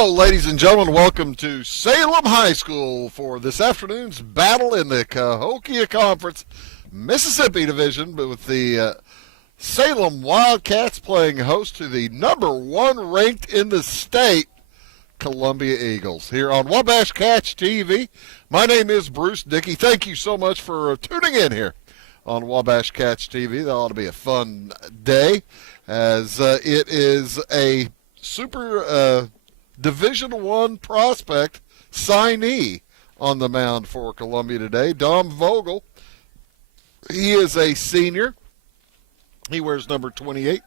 Hello, ladies and gentlemen. Welcome to Salem High School for this afternoon's battle in the Cahokia Conference, Mississippi Division, but with the Salem Wildcats playing host to the number one ranked in the state, Columbia Eagles, here on Wabash Catch TV. My name is Bruce Dickey. Thank you so much for tuning in here on Wabash Catch TV. That ought to be a fun day, as it is a super Division I prospect signee on the mound for Columbia today. Dom Vogel, he is a senior. He wears number 28.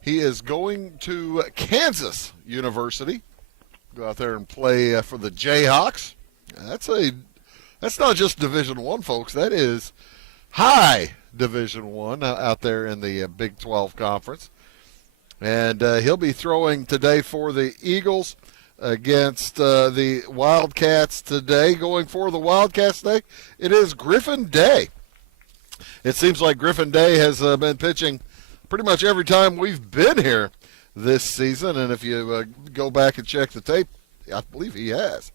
He is going to Kansas University. Go out there and play for the Jayhawks. That's not just Division I, folks. That is high Division I out there in the Big 12 Conference. And he'll be throwing today for the Eagles against the Wildcats today. Going for the Wildcats today, it is Griffin Day. It seems like Griffin Day has been pitching pretty much every time we've been here this season. And if you go back and check the tape, I believe he has.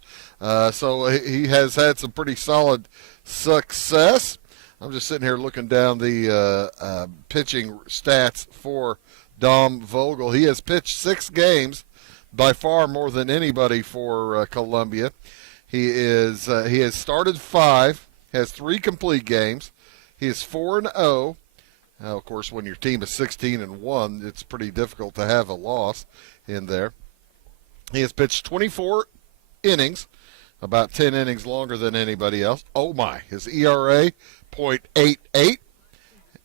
So he has had some pretty solid success. I'm just sitting here looking down the pitching stats for Dom Vogel. He has pitched 6 games, by far more than anybody for Columbia. He has started 5, has 3 complete games. He is 4-0. Now, of course, when your team is 16-1, it's pretty difficult to have a loss in there. He has pitched 24 innings, about 10 innings longer than anybody else. Oh my, his ERA .88.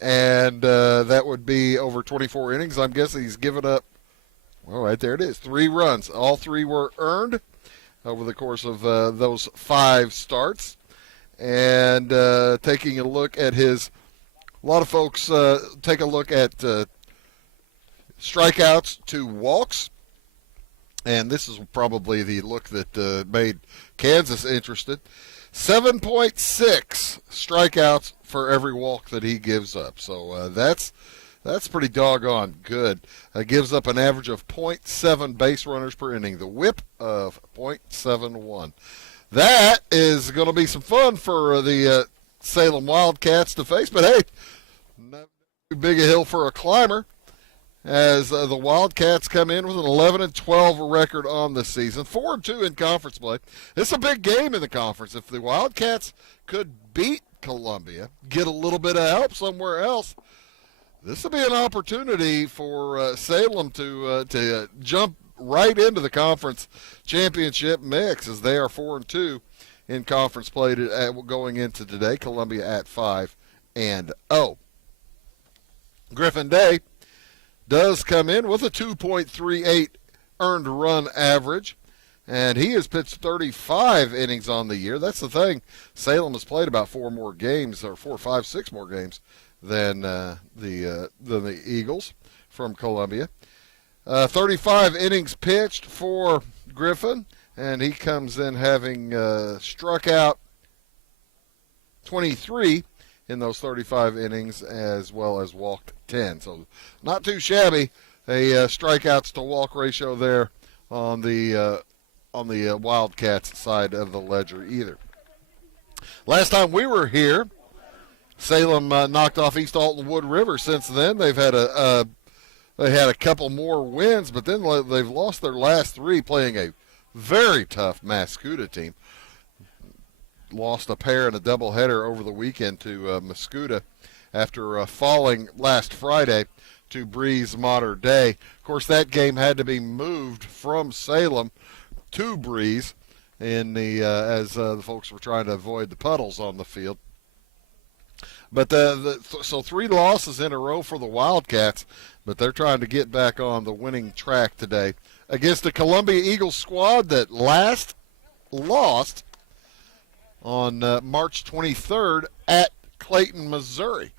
And that would be over 24 innings. I'm guessing he's given up, well, right there it is, 3 runs. All 3 were earned over the course of those 5 starts. And taking a look at a lot of folks take a look at strikeouts to walks. And this is probably the look that made Kansas interested. 7.6 strikeouts for every walk that he gives up. So that's pretty doggone good. Gives up an average of .7 base runners per inning. The whip of .71. That is going to be some fun for the Salem Wildcats to face. But hey, not too big a hill for a climber, as the Wildcats come in with an 11-12 record on the season, 4-2 in conference play. It's a big game in the conference. If the Wildcats could beat Columbia, get a little bit of help somewhere else, this will be an opportunity for Salem to jump right into the conference championship mix, as they are 4-2 in conference play going into today. Columbia at 5-0. Griffin Day does come in with a 2.38 earned run average, and he has pitched 35 innings on the year. That's the thing. Salem has played about 4 more games, or 4, 5, 6 more games than the Eagles from Columbia. 35 innings pitched for Griffin, and he comes in having struck out 23 in those 35 innings, as well as walked 10. So not too shabby, a strikeouts to walk ratio there on the Wildcats side of the ledger either. Last time we were here, Salem knocked off East Alton Wood River. Since then, they've had a couple more wins, but then they've lost their last 3, playing a very tough Mascoutah team. Lost a pair in a doubleheader over the weekend to Mascoutah after falling last Friday to Breeze Mater Dei. Of course, that game had to be moved from Salem to Breeze as the folks were trying to avoid the puddles on the field. But so 3 losses in a row for the Wildcats, but they're trying to get back on the winning track today against the Columbia Eagles squad that last lost on March 23rd at Clayton, Missouri.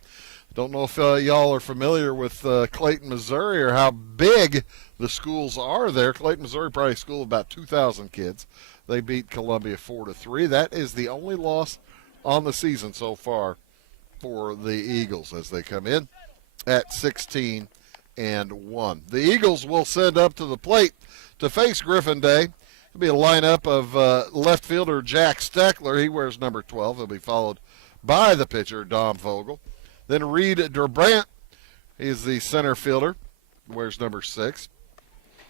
Don't know if y'all are familiar with Clayton, Missouri, or how big the schools are there. Clayton, Missouri, probably a school of about 2,000 kids. They beat Columbia 4-3. That is the only loss on the season so far for the Eagles as they come in at 16-1. The Eagles will send up to the plate to face Griffin Day It'll be a lineup of left fielder Jack Steckler. He wears number 12. He'll be followed by the pitcher, Dom Vogel. Then Reed Durbrandt. He's the center fielder. Wears number 6.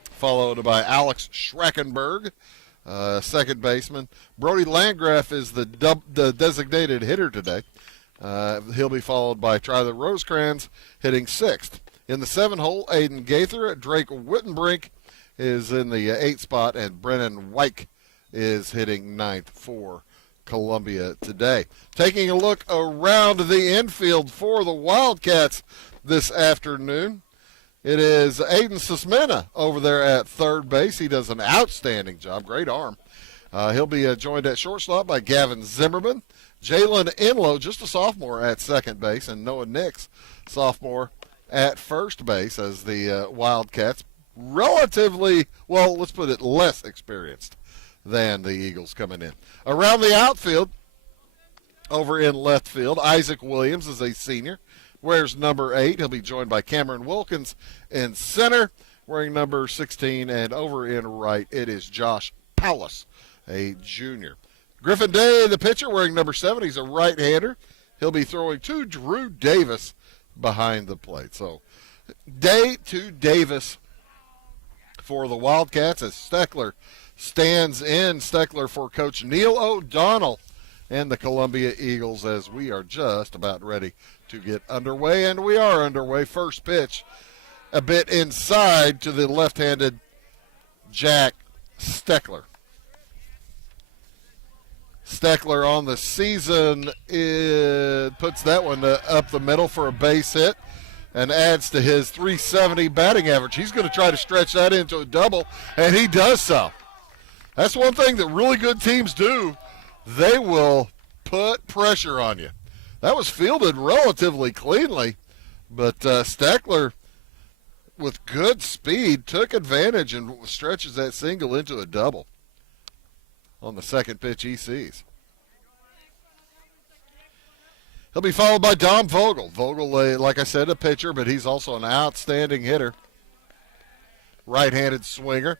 Followed by Alex Schreckenberg, second baseman. Brody Landgraf is the designated hitter today. He'll be followed by Tyler Rosecrans, hitting 6th. In the 7-hole, Aiden Gaither. Drake Wittenbrink is in the 8th spot, and Brennan Wyke is hitting 9th for Columbia today. Taking a look around the infield for the Wildcats this afternoon, it is Aiden Sismena over there at third base. He does an outstanding job. Great arm. He'll be joined at shortstop by Gavin Zimmerman. Jalen Enlow, just a sophomore, at second base, and Noah Nix, sophomore, at first base, as the Wildcats, relatively, well, let's put it, less experienced than the Eagles coming in. Around the outfield, over in left field, Isaac Williams is a senior, wears number 8. He'll be joined by Cameron Wilkins in center, wearing number 16, and over in right, it is Josh Paulus, a junior. Griffin Day, the pitcher, wearing number 7. He's a right-hander. He'll be throwing to Drew Davis behind the plate. So, Day to Davis for the Wildcats as Steckler stands in. Steckler for Coach Neil O'Donnell and the Columbia Eagles, as we are just about ready to get underway. And we are underway. First pitch a bit inside to the left-handed Jack Steckler. Steckler on the season puts that one up the middle for a base hit and adds to his .370 batting average. He's going to try to stretch that into a double, and he does so. That's one thing that really good teams do. They will put pressure on you. That was fielded relatively cleanly, but Steckler, with good speed, took advantage and stretches that single into a double on the second pitch he sees. He'll be followed by Dom Vogel. Vogel, like I said, a pitcher, but he's also an outstanding hitter. Right-handed swinger.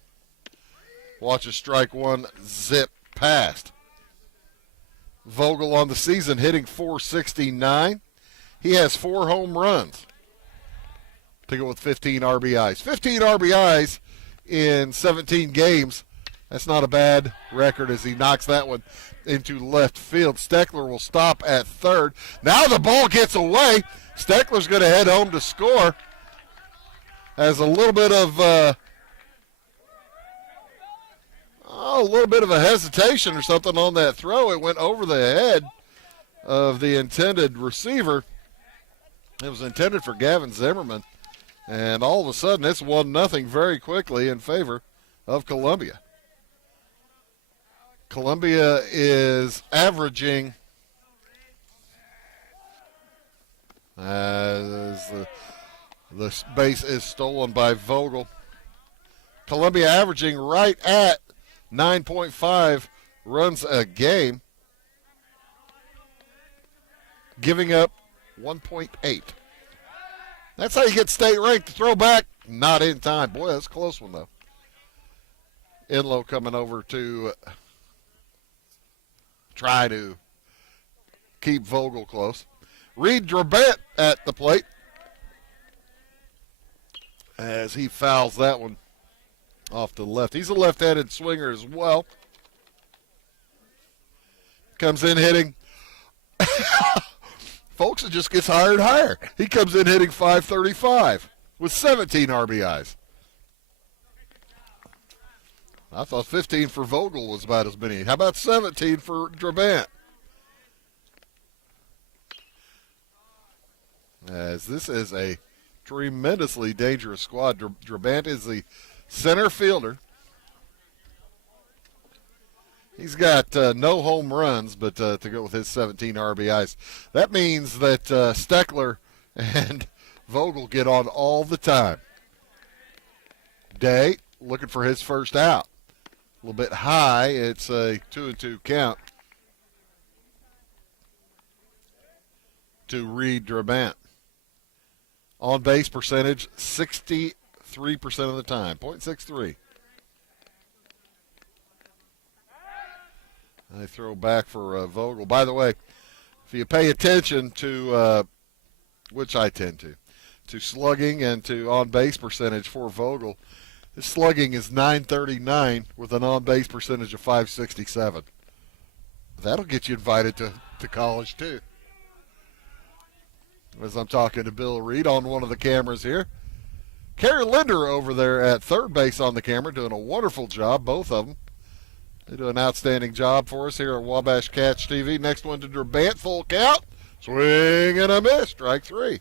Watch a strike one zip past. Vogel on the season hitting .469. He has 4 home runs to go with 15 RBIs. 15 RBIs in 17 games. That's not a bad record as he knocks that one into left field. Steckler will stop at third. Now the ball gets away. Steckler's going to head home to score. Has a little bit of a hesitation or something on that throw. It went over the head of the intended receiver. It was intended for Gavin Zimmerman. And all of a sudden, it's 1-0 very quickly in favor of Columbia. Columbia is averaging, as the base is stolen by Vogel, Columbia averaging right at 9.5 runs a game, giving up 1.8. That's how you get state ranked. Throwback, not in time. Boy, that's a close one, though. Enlow coming over to try to keep Vogel close. Reed Durbrandt at the plate as he fouls that one off to the left. He's a left-handed swinger as well. Comes in hitting. Folks, it just gets higher and higher. He comes in hitting .535 with 17 RBIs. I thought 15 for Vogel was about as many. How about 17 for Durbrandt? As this is a tremendously dangerous squad. Durbrandt is the center fielder. He's got no home runs, but to go with his 17 RBIs. That means that Steckler and Vogel get on all the time. Day looking for his first out. A little bit high. It's a 2-2 count to Reed Durbrandt. On base percentage, 63% of the time, .63. They throw back for Vogel. By the way, if you pay attention to, which I tend to slugging and to on-base percentage for Vogel, his slugging is .939 with an on-base percentage of .567. That'll get you invited to college, too. As I'm talking to Bill Reed on one of the cameras here. Kerry Linder over there at third base on the camera doing a wonderful job, both of them. They do an outstanding job for us here at Wabash Cats TV. Next one to Brabant, full count. Swing and a miss, strike three.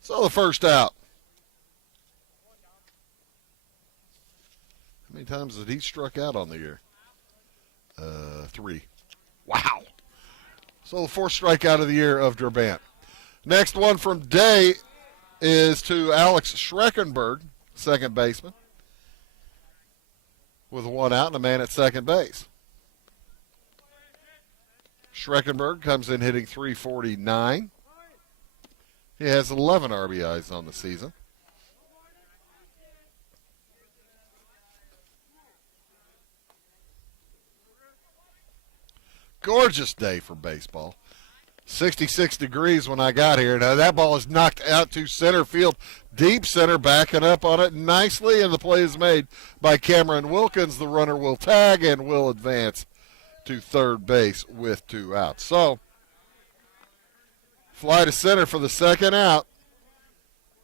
So the first out. How many times has he struck out on the year? 3. Wow. So the fourth strikeout of the year of Brabant. Next one from Day is to Alex Schreckenberg, second baseman, with one out and a man at second base. Schreckenberg comes in hitting .349. He has 11 RBIs on the season. Gorgeous day for baseball. 66 degrees when I got here. Now that ball is knocked out to center field. Deep center backing up on it nicely, and the play is made by Cameron Wilkins. The runner will tag and will advance to third base with 2 outs. So, fly to center for the second out.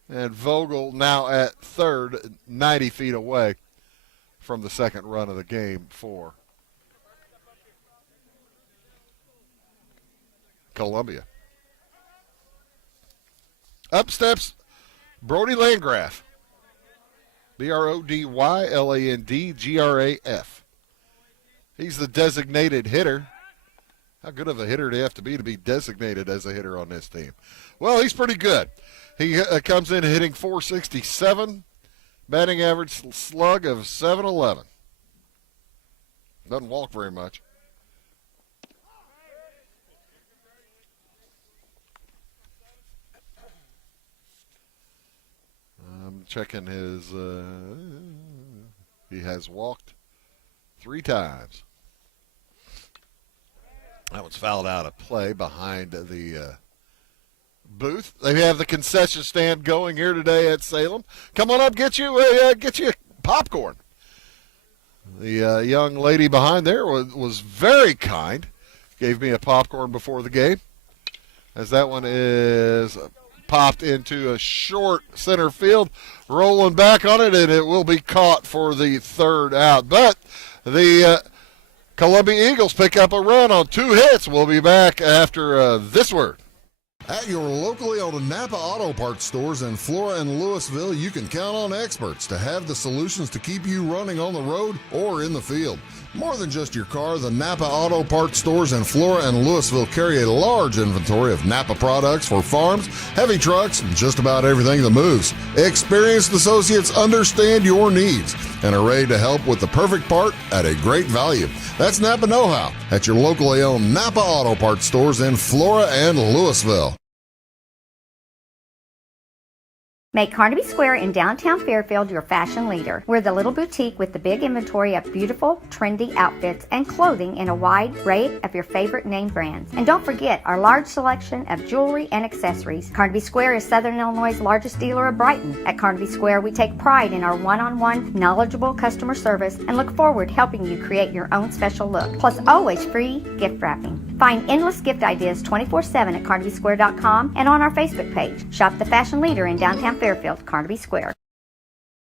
And Vogel now at third, 90 feet away from the second run of the game for Columbia. Up steps Brody Landgraf. BRODYLANDGRAF. He's the designated hitter. How good of a hitter do you have to be designated as a hitter on this team? Well, he's pretty good. He comes in hitting .467, batting average slug of .711. Doesn't walk very much. I'm checking his, he has walked 3 times. That one's fouled out of play behind the booth. They have the concession stand going here today at Salem. Come on up, get you popcorn. The young lady behind there was very kind. Gave me a popcorn before the game. As that one is popped into a short center field, rolling back on it, and it will be caught for the third out. But the Columbia Eagles pick up a run on 2 hits. We'll be back after this word. At your locally owned Napa Auto Parts stores in Flora and Louisville, you can count on experts to have the solutions to keep you running on the road or in the field. More than just your car, the Napa Auto Parts stores in Flora and Louisville carry a large inventory of Napa products for farms, heavy trucks, and just about everything that moves. Experienced associates understand your needs and are ready to help with the perfect part at a great value. That's Napa Know-How at your locally owned Napa Auto Parts stores in Flora and Louisville. Make Carnaby Square in downtown Fairfield your fashion leader. We're the little boutique with the big inventory of beautiful, trendy outfits and clothing in a wide array of your favorite name brands. And don't forget our large selection of jewelry and accessories. Carnaby Square is Southern Illinois' largest dealer of Brighton. At Carnaby Square, we take pride in our one-on-one, knowledgeable customer service and look forward to helping you create your own special look. Plus, always free gift wrapping. Find endless gift ideas 24/7 at CarnabySquare.com and on our Facebook page. Shop the fashion leader in downtown Fairfield, Carnaby Square.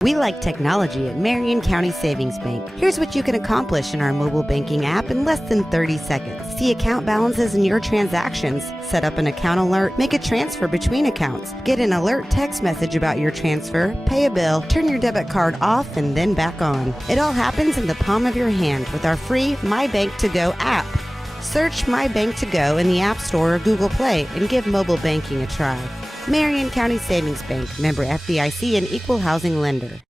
We like technology at Marion County Savings Bank. Here's what you can accomplish in our mobile banking app in less than 30 seconds. See account balances in your transactions, set up an account alert, make a transfer between accounts, get an alert text message about your transfer, pay a bill, turn your debit card off and then back on. It all happens in the palm of your hand with our free My Bank to Go app. Search My Bank to Go in the App Store or Google Play and give mobile banking a try. Marion County Savings Bank, member FDIC and equal housing lender.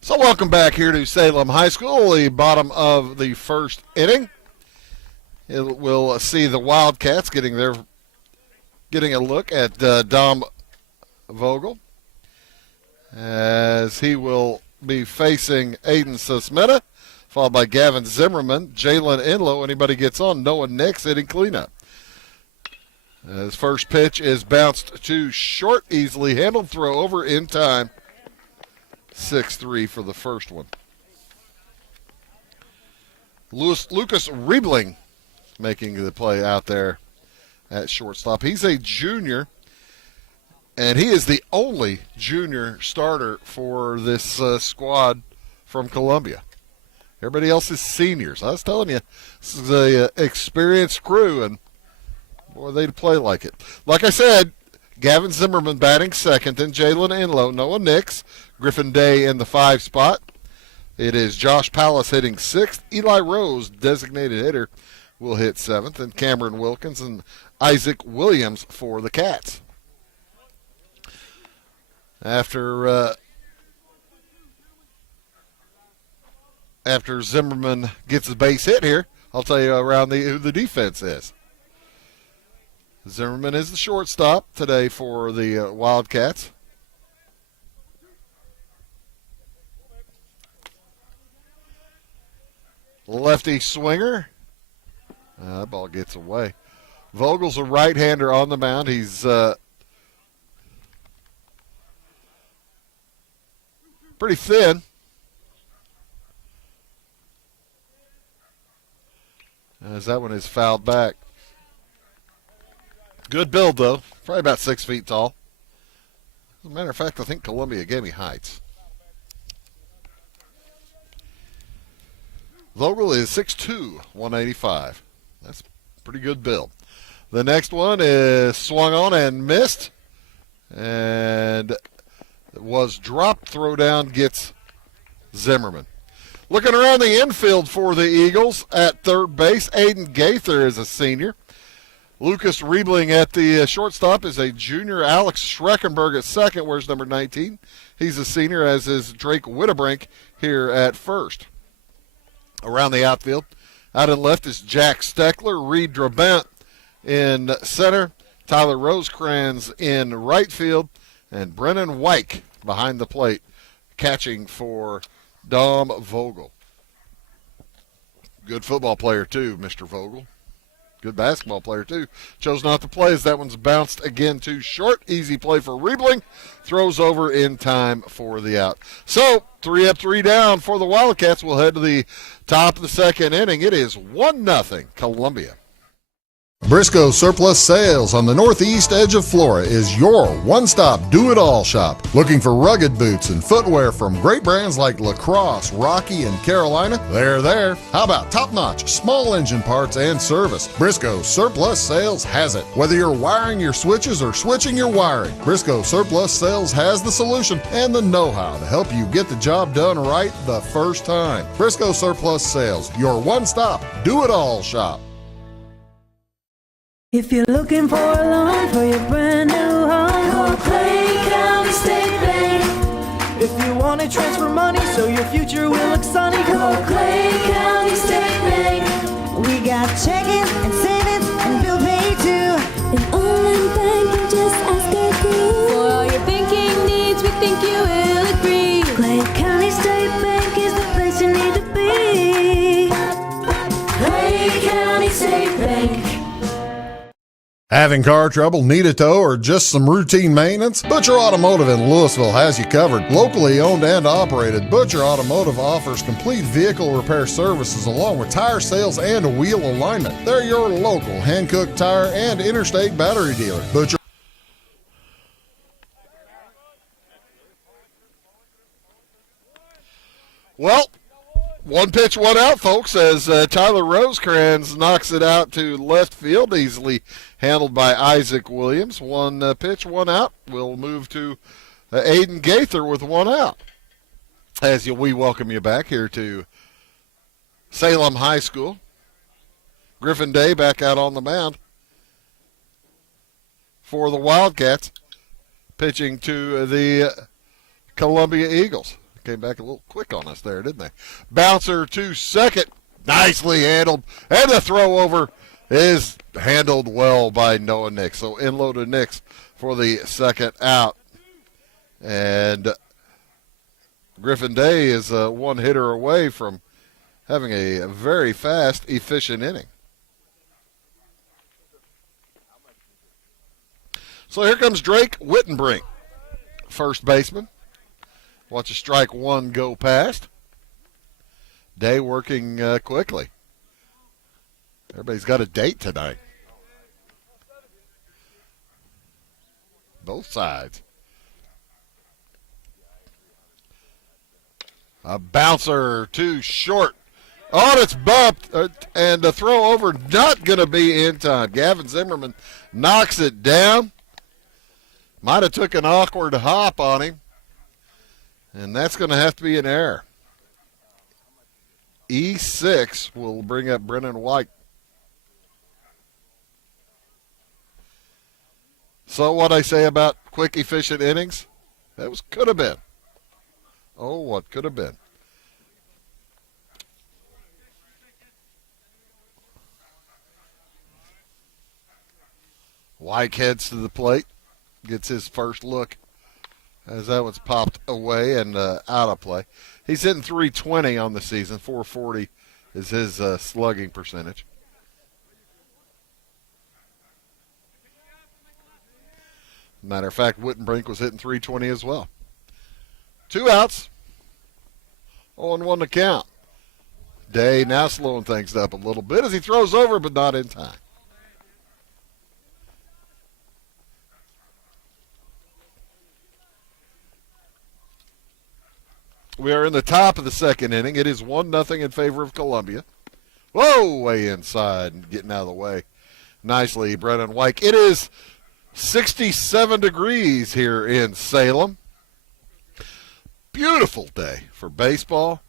So welcome back here to Salem High School, the bottom of the first inning. We'll see the Wildcats getting a look at Dom Vogel, as he will be facing Aiden Susmeta, followed by Gavin Zimmerman, Jalen Enlow. Anybody gets on, Noah Nix hitting cleanup. His first pitch is bounced to short, easily handled, throw over in time. 6-3 for the first one. Lucas Riebling making the play out there at shortstop. He's a junior, and he is the only junior starter for this squad from Columbia. Everybody else is seniors. I was telling you, this is an experienced crew, and boy, they play like it. Like I said, Gavin Zimmerman batting second, then Jalen Enlow, Noah Nix, Griffin Day in the 5 spot. It is Josh Pallas hitting 6th. Eli Rose, designated hitter, will hit 7th, and Cameron Wilkins and Isaac Williams for the Cats. After Zimmerman gets his base hit here, I'll tell you around who the defense is. Zimmerman is the shortstop today for the Wildcats. Lefty swinger. That ball gets away. Vogel's a right-hander on the mound. He's pretty thin. As that one is fouled back. Good build, though. Probably about 6 feet tall. As a matter of fact, I think Columbia gave me heights. Vogel is 6'2", 185. That's a pretty good build. The next one is swung on and missed. And was dropped. Throw down gets Zimmerman. Looking around the infield for the Eagles at third base, Aiden Gaither is a senior. Lucas Riebling at the shortstop is a junior. Alex Schreckenberg at second, wears number 19. He's a senior, as is Drake Wittebrink here at first. Around the outfield, out in left is Jack Steckler, Reed Drabant in center, Tyler Rosecrans in right field, and Brennan Wyke behind the plate, catching for Dom Vogel. Good football player, too, Mr. Vogel. Good basketball player, too. Chose not to play as that one's bounced again too short. Easy play for Riebling. Throws over in time for the out. So, 3 up, 3 down for the Wildcats. We'll head to the top of the second inning. It is 1-0 Columbia. Briscoe Surplus Sales on the northeast edge of Flora is your one-stop do-it-all shop. Looking for rugged boots and footwear from great brands like Lacrosse, Rocky, and Carolina? They're there. How about top-notch small engine parts and service? Briscoe Surplus Sales has it. Whether you're wiring your switches or switching your wiring, Briscoe Surplus Sales has the solution and the know-how to help you get the job done right the first time. Briscoe Surplus Sales, your one-stop do-it-all shop. If you're looking for a loan for your brand new home, call Clay County State Bank. If you want to transfer money so your future will look sunny, call Clay County State Bank. We got checking and savings and bill pay too. An online banking, just ask our crew. For all your banking needs, we think you will agree. Clay County State Bank is the place you need to be. Clay County State Bank. Having car trouble, need a tow, or just some routine maintenance? Butcher Automotive in Louisville has you covered. Locally owned and operated, Butcher Automotive offers complete vehicle repair services along with tire sales and wheel alignment. They're your local Hankook tire and interstate battery dealer. Butcher. Well, one pitch, one out, folks, as Tyler Rosecrans knocks it out to left field, easily handled by Isaac Williams. One pitch, one out. We'll move to Aiden Gaither with one out. As we welcome you back here to Salem High School. Griffin Day back out on the mound for the Wildcats, pitching to the Columbia Eagles. Came back a little quick on us there, didn't they? Bouncer to second. Nicely handled. And the throw over is handled well by Noah Nix. So Enlow to Nix for the second out. And Griffin Day is one hitter away from having a very fast, efficient inning. So here comes Drake Wittenbrink, first baseman. Watch a strike one go past. Day working quickly. Everybody's got a date tonight. Both sides. A bouncer too short. Oh, it's bumped, and the throw over not going to be in time. Gavin Zimmerman knocks it down. Might have took an awkward hop on him, and that's going to have to be an error. E6 will bring up Brennan White. So what I say about quick, efficient innings? That was could have been. Oh, what could have been. White heads to the plate, gets his first look as that one's popped away and out of play. He's hitting .320 on the season. .440 is his slugging percentage. Matter of fact, Wittenbrink was hitting .320 as well. 2 outs. 0-1 to count. Day now slowing things up a little bit as he throws over, but not in time. We are in the top of the second inning. It is 1-0 in favor of Columbia. Whoa, way inside and getting out of the way. Nicely, Brennan White. It is 67 degrees here in Salem. Beautiful day for baseball.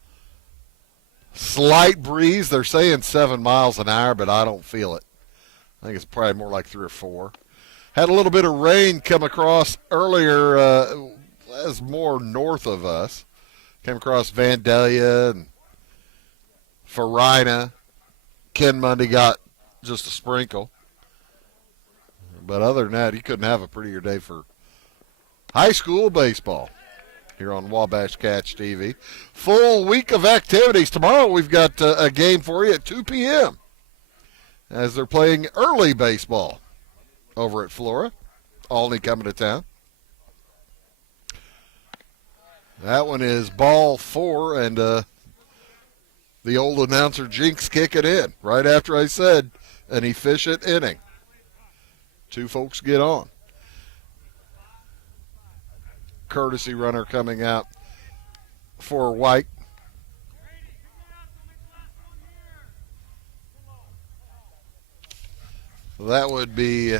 Slight breeze. They're saying 7 miles an hour, but I don't feel it. I think it's probably more like 3 or 4. Had a little bit of rain come across earlier as more north of us. Came across Vandalia and Farina. Ken Mundy got just a sprinkle. But other than that, you couldn't have a prettier day for high school baseball here on Wabash Catch TV. Full week of activities. Tomorrow we've got a game for you at 2 p.m. as they're playing early baseball over at Flora. Olney coming to town. That one is ball 4, and the old announcer Jinx kicking in right after I said an efficient inning. 2 folks get on. Courtesy runner coming out for White. That would be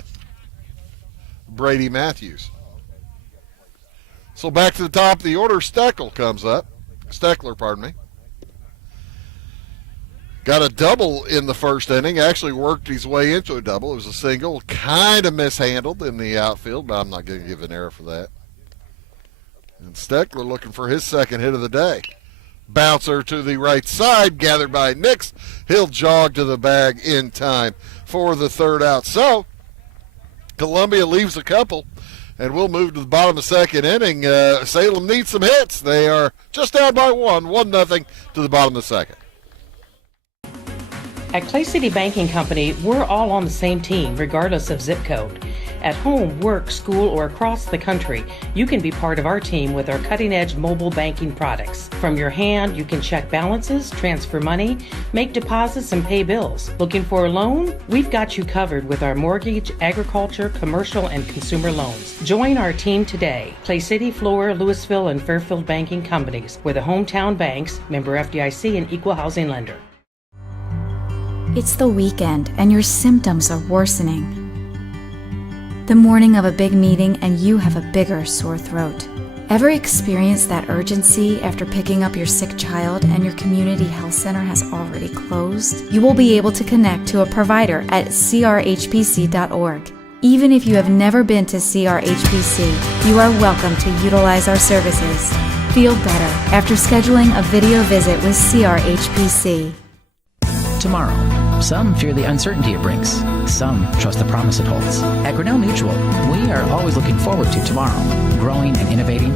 Brady Matthews. So back to the top of the order, Steckler comes up. Steckler, pardon me. Got a double in the first inning. Actually worked his way into a double. It was a single. Kind of mishandled in the outfield, but I'm not going to give an error for that. And Steckler looking for his second hit of the day. Bouncer to the right side, gathered by Nix. He'll jog to the bag in time for the third out. So Columbia leaves a couple. And we'll move to the bottom of the second inning. Salem needs some hits. They are just down by 1-0 to the bottom of the second. At Clay City Banking Company, we're all on the same team, regardless of zip code. At home, work, school, or across the country, you can be part of our team with our cutting-edge mobile banking products. From your hand, you can check balances, transfer money, make deposits, and pay bills. Looking for a loan? We've got you covered with our mortgage, agriculture, commercial, and consumer loans. Join our team today. Clay City, Flora, Louisville, and Fairfield Banking Companies. We're the hometown banks, member FDIC, and equal housing lender. It's the weekend and your symptoms are worsening. The morning of a big meeting and you have a bigger sore throat. Ever experienced that urgency after picking up your sick child and your community health center has already closed? You will be able to connect to a provider at crhpc.org. Even if you have never been to CRHPC, you are welcome to utilize our services. Feel better after scheduling a video visit with CRHPC. Tomorrow, Some fear the uncertainty it brings. Some trust the promise it holds. At Grinnell Mutual, we are always looking forward to tomorrow, growing and innovating.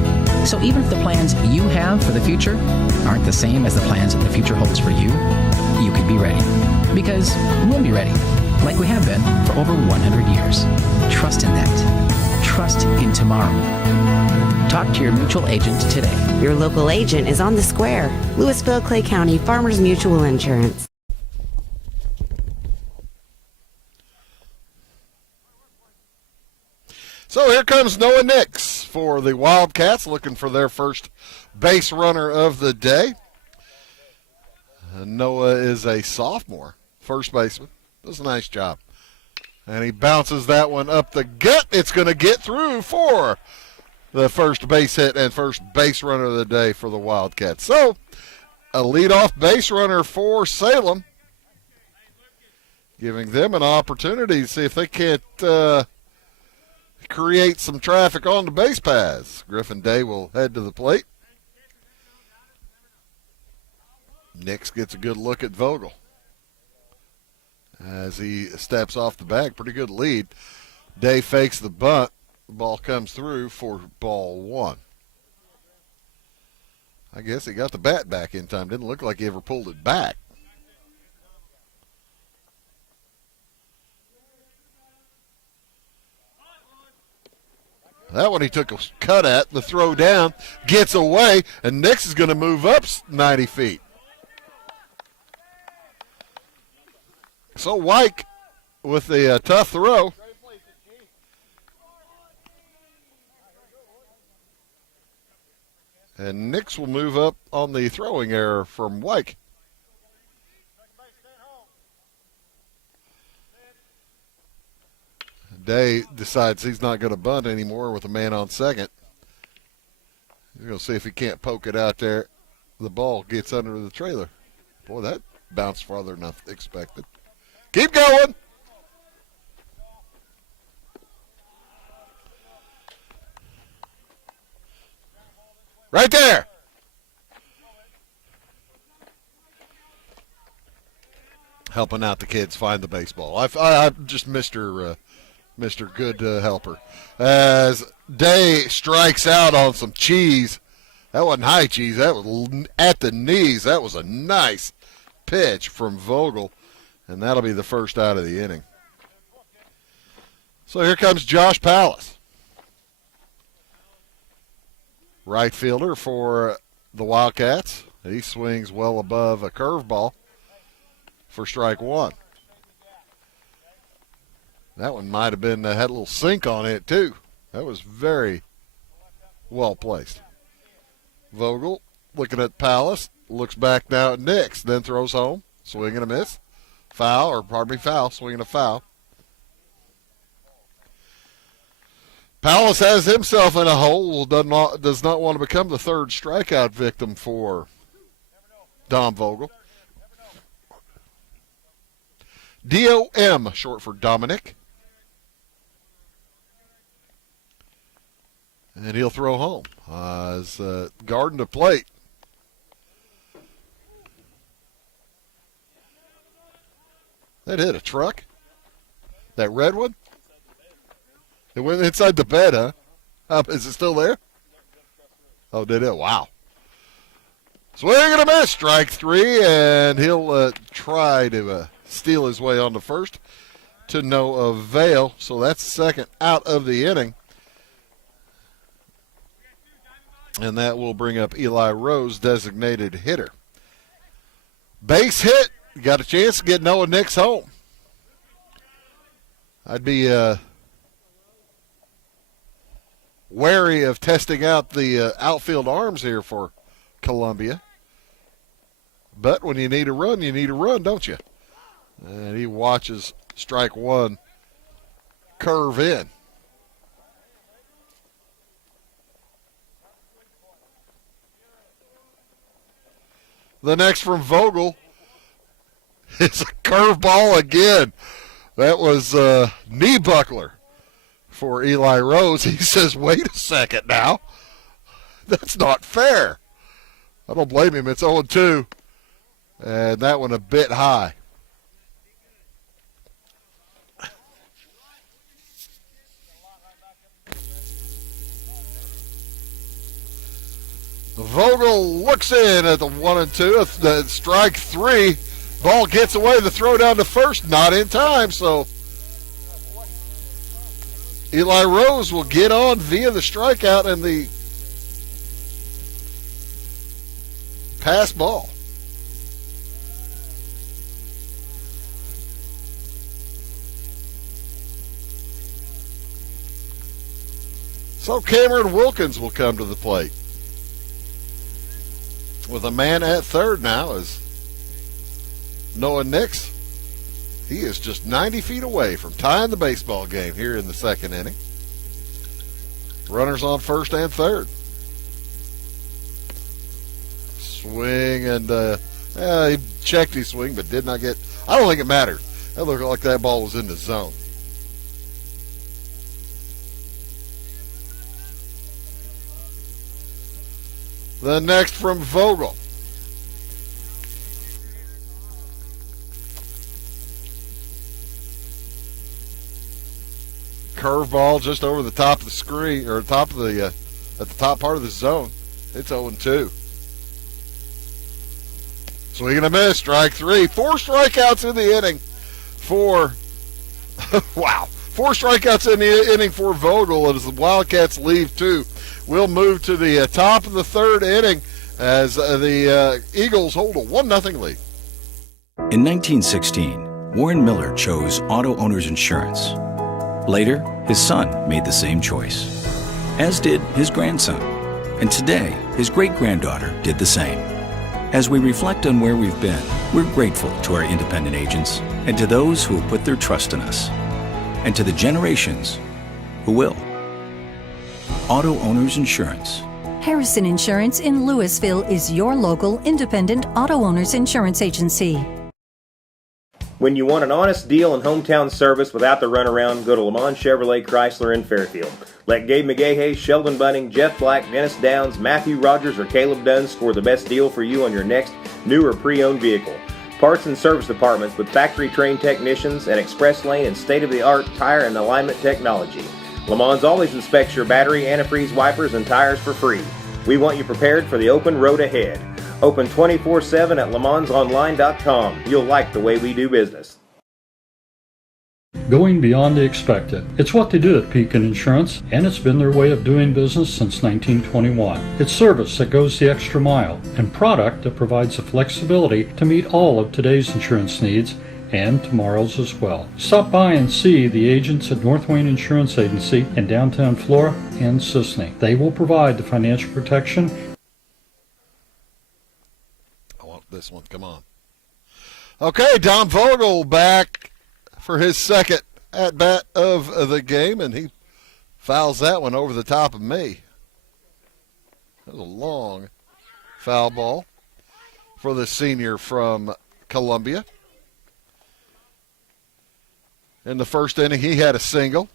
So even if the plans you have for the future aren't the same as the plans the future holds for you, you could be ready. Because we'll be ready, like we have been for over 100 years. Trust in that. Trust in tomorrow. Talk to your mutual agent today. Your local agent is on the square. Louisville, Clay County Farmers Mutual Insurance. So here comes Noah Nix for the Wildcats, looking for their first base runner of the day. Noah is a sophomore, first baseman. Does a nice job. And he bounces that one up the gut. It's going to get through for the first base hit and first base runner of the day for the Wildcats. So a leadoff base runner for Salem, giving them an opportunity to see if they can't create some traffic on the base paths. Griffin Day will head to the plate. Nix gets a good look at Vogel as he steps off the bag. Pretty good lead. Day fakes the bunt. The ball comes through for ball one. I guess he got the bat back in time. Didn't look like he ever pulled it back. That one he took a cut at. The throw down gets away, and Nix is going to move up 90 feet. So Wyke with the tough throw. And Nix will move up on the throwing error from Wyke. Day decides he's not going to bunt anymore with a man on second. He's going to see if he can't poke it out there. The ball gets under the trailer. Boy, that bounced farther than I expected. Keep going. Right there. Helping out the kids find the baseball. I'm just Mr. Good Helper. As Day strikes out on some cheese. That wasn't high cheese. That was at the knees. That was a nice pitch from Vogel. And that'll be the first out of the inning. So here comes Josh Pallas. Right fielder for the Wildcats. He swings well above a curveball for strike one. That one might have been had a little sink on it, too. That was very well placed. Vogel looking at Pallas, looks back now at Nix, then throws home. Swing and a miss. Foul, swinging a foul. Pallas has himself in a hole, does not want to become the third strikeout victim for Dom Vogel. D-O-M, short for Dominic. And he'll throw home. As Garden to plate. That hit a truck? That red one? It went inside the bed, huh? Is it still there? Oh, did it? Wow. Swing and a miss. Strike three, and he'll try to steal his way on to first to no avail. So that's the second out of the inning. And that will bring up Eli Rose, designated hitter. Base hit. Got a chance to get Noah Nix home. I'd be wary of testing out the outfield arms here for Columbia. But when you need a run, don't you? And he watches strike one curve in. The next from Vogel is a curveball again. That was knee buckler for Eli Rose. He says, wait a second now. That's not fair. I don't blame him. It's 0-2. And that one a bit high. Vogel looks in at the 1-2. The strike 3. Ball gets away. The throw down to first. Not in time. So Eli Rose will get on via the strikeout and the pass ball. So Cameron Wilkins will come to the plate. With a man at third now is Noah Nix. He is just 90 feet away from tying the baseball game here in the second inning. Runners on first and third. Swing and he checked his swing but did not get. I don't think it mattered. That looked like that ball was in the zone. The next from Vogel. Curveball just over the top of the screen, or top of the at the top part of the zone. It's 0-2. Swing and a miss, strike 3. 4 strikeouts in the inning for wow. 4 strikeouts in the inning for Vogel as the Wildcats leave 2. We'll move to the top of the third inning as the Eagles hold a 1-0 lead. In 1916, Warren Miller chose Auto Owners Insurance. Later, his son made the same choice, as did his grandson. And today, his great-granddaughter did the same. As we reflect on where we've been, we're grateful to our independent agents and to those who have put their trust in us, and to the generations who will. Auto Owners Insurance. Harrison Insurance in Louisville is your local independent auto owners insurance agency. When you want an honest deal and hometown service without the runaround, go to Lamont Chevrolet Chrysler in Fairfield. Let Gabe McGahey, Sheldon Bunning, Jeff Black, Dennis Downs, Matthew Rogers, or Caleb Dunn score the best deal for you on your next new or pre-owned vehicle. Parts and service departments with factory-trained technicians and express lane and state-of-the-art tire and alignment technology. Lamont always inspects your battery, antifreeze, wipers, and tires for free. We want you prepared for the open road ahead. Open 24/7 at LaMonsOnline.com. You'll like the way we do business. Going beyond the expected. It's what they do at Pekin Insurance, and it's been their way of doing business since 1921. It's service that goes the extra mile, and product that provides the flexibility to meet all of today's insurance needs and tomorrow's as well. Stop by and see the agents at North Wayne Insurance Agency in downtown Flora and Sisney. They will provide the financial protection. I want this one. Come on. Okay, Don Vogel back for his second at-bat of the game, and he fouls that one over the top of me. That was a long foul ball for the senior from Columbia. In the first inning, he had a single,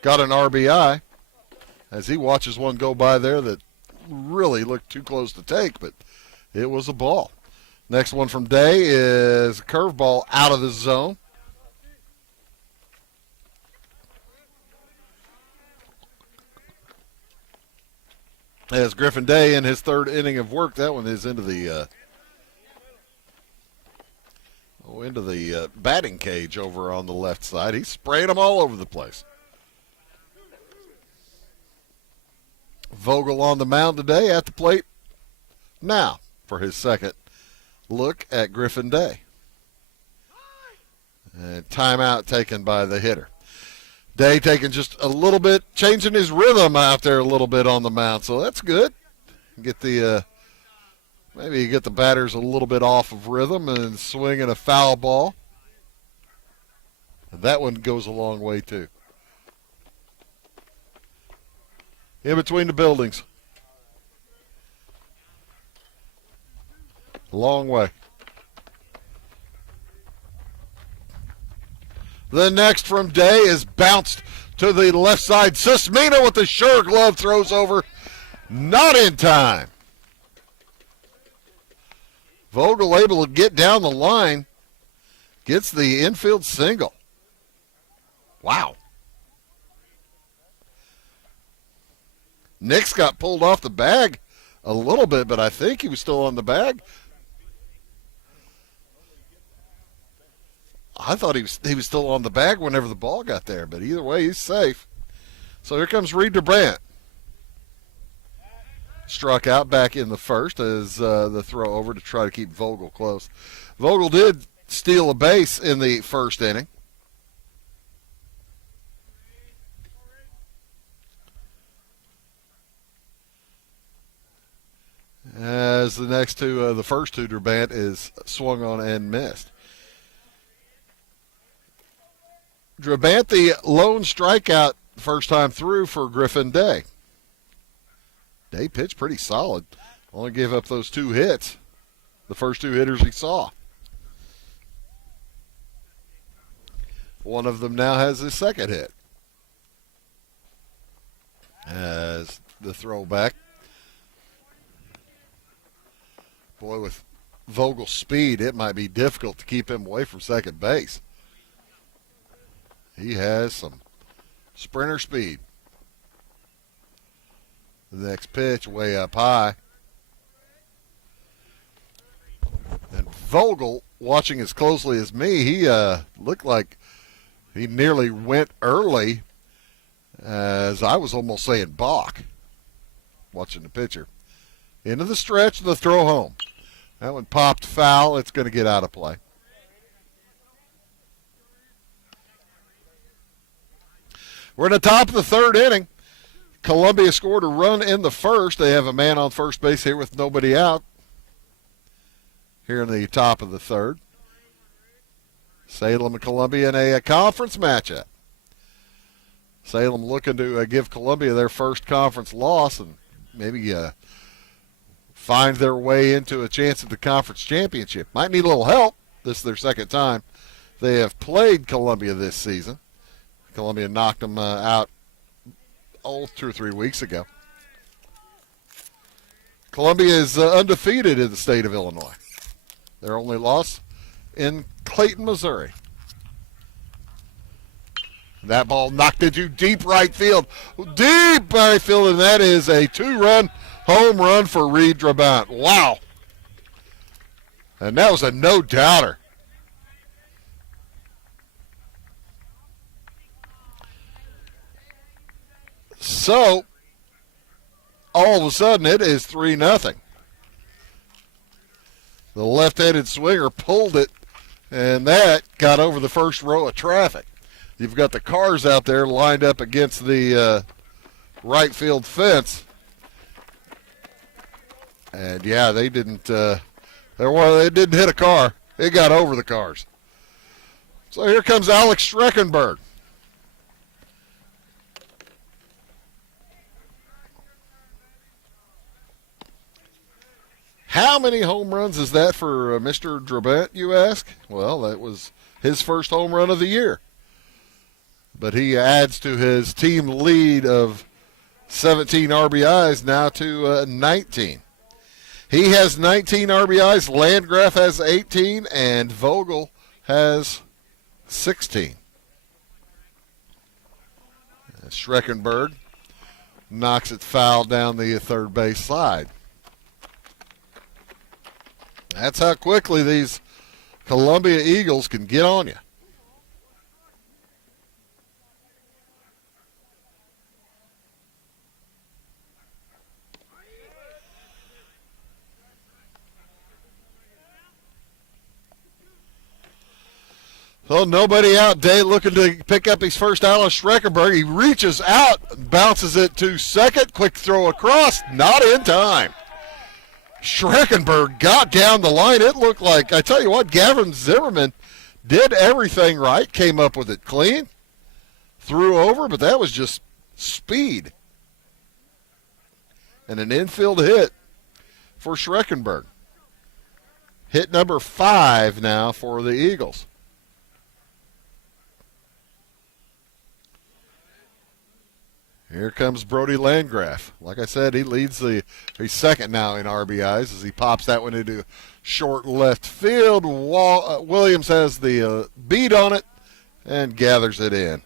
got an RBI, as he watches one go by there that really looked too close to take, but it was a ball. Next one from Day is a curveball out of the zone. As Griffin Day in his third inning of work, that one is into the batting cage over on the left side. He's spraying them all over the place. Vogel on the mound today at the plate now for his second look at Griffin Day. And timeout taken by the hitter. Day taking just a little bit, changing his rhythm out there a little bit on the mound, so that's good. Get the maybe get the batters a little bit off of rhythm and swinging a foul ball. And that one goes a long way too. In between the buildings. A long way. The next from Day is bounced to the left side. Sismina with the sure glove throws over. Not in time. Vogel able to get down the line. Gets the infield single. Wow. Nix got pulled off the bag a little bit, but I think he was still on the bag. I thought he was still on the bag whenever the ball got there, but either way, he's safe. So here comes Reed DeBrant. Struck out back in the first as the throw over to try to keep Vogel close. Vogel did steal a base in the first inning. As the next two, the first two, Drabant is swung on and missed. Drabant, the lone strikeout first time through for Griffin Day. Day pitched pretty solid. Only gave up those 2 hits. The first 2 hitters he saw. One of them now has his second hit. As the throwback. Boy, with Vogel's speed, it might be difficult to keep him away from second base. He has some sprinter speed. The next pitch way up high. And Vogel, watching as closely as me, he looked like he nearly went early, as I was almost saying balk, watching the pitcher. Into the stretch, the throw home. That one popped foul. It's going to get out of play. We're in the top of the third inning. Columbia scored a run in the first. They have a man on first base here with nobody out here in the top of the third. Salem and Columbia in a conference matchup. Salem looking to give Columbia their first conference loss and maybe find their way into a chance at the conference championship. Might need a little help. This is their second time they have played Columbia this season. Columbia knocked them out 2 or 3 weeks ago. Columbia is undefeated in the state of Illinois. Their only loss in Clayton, Missouri. That ball knocked into deep right field. Deep right field, and that is a 2-run home run for Reed Drabant. Wow. And that was a no-doubter. So, all of a sudden, it is 3-0. The left-handed swinger pulled it, and that got over the first row of traffic. You've got the cars out there lined up against the right field fence. And, yeah, they didn't they didn't hit a car. It got over the cars. So here comes Alex Schreckenberg. How many home runs is that for Mr. Drabant, you ask? Well, that was his first home run of the year. But he adds to his team lead of 17 RBIs now to 19. He has 19 RBIs, Landgraf has 18, and Vogel has 16. Schreckenberg knocks it foul down the third base side. That's how quickly these Columbia Eagles can get on you. So nobody out. Day looking to pick up his first out of Schreckenberg. He reaches out, bounces it to second. Quick throw across. Not in time. Schreckenberg got down the line. It looked like, I tell you what, Gavin Zimmerman did everything right. Came up with it clean. Threw over, but that was just speed. And an infield hit for Schreckenberg. Hit number 5 now for the Eagles. Here comes Brody Landgraf. Like I said, he leads he's second now in RBIs as he pops that one into short left field. Williams has the beat on it and gathers it in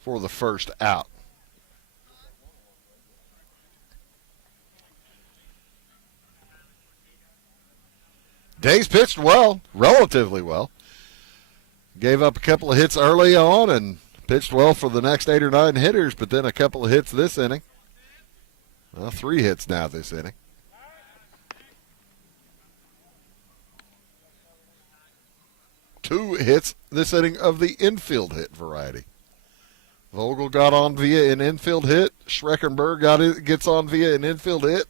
for the first out. Days pitched well, relatively well. Gave up a couple of hits early on and pitched well for the next 8 or 9 hitters, but then a couple of hits this inning. Well, 3 hits now this inning. Two hits this inning of the infield hit variety. Vogel got on via an infield hit. Schreckenberg gets on via an infield hit.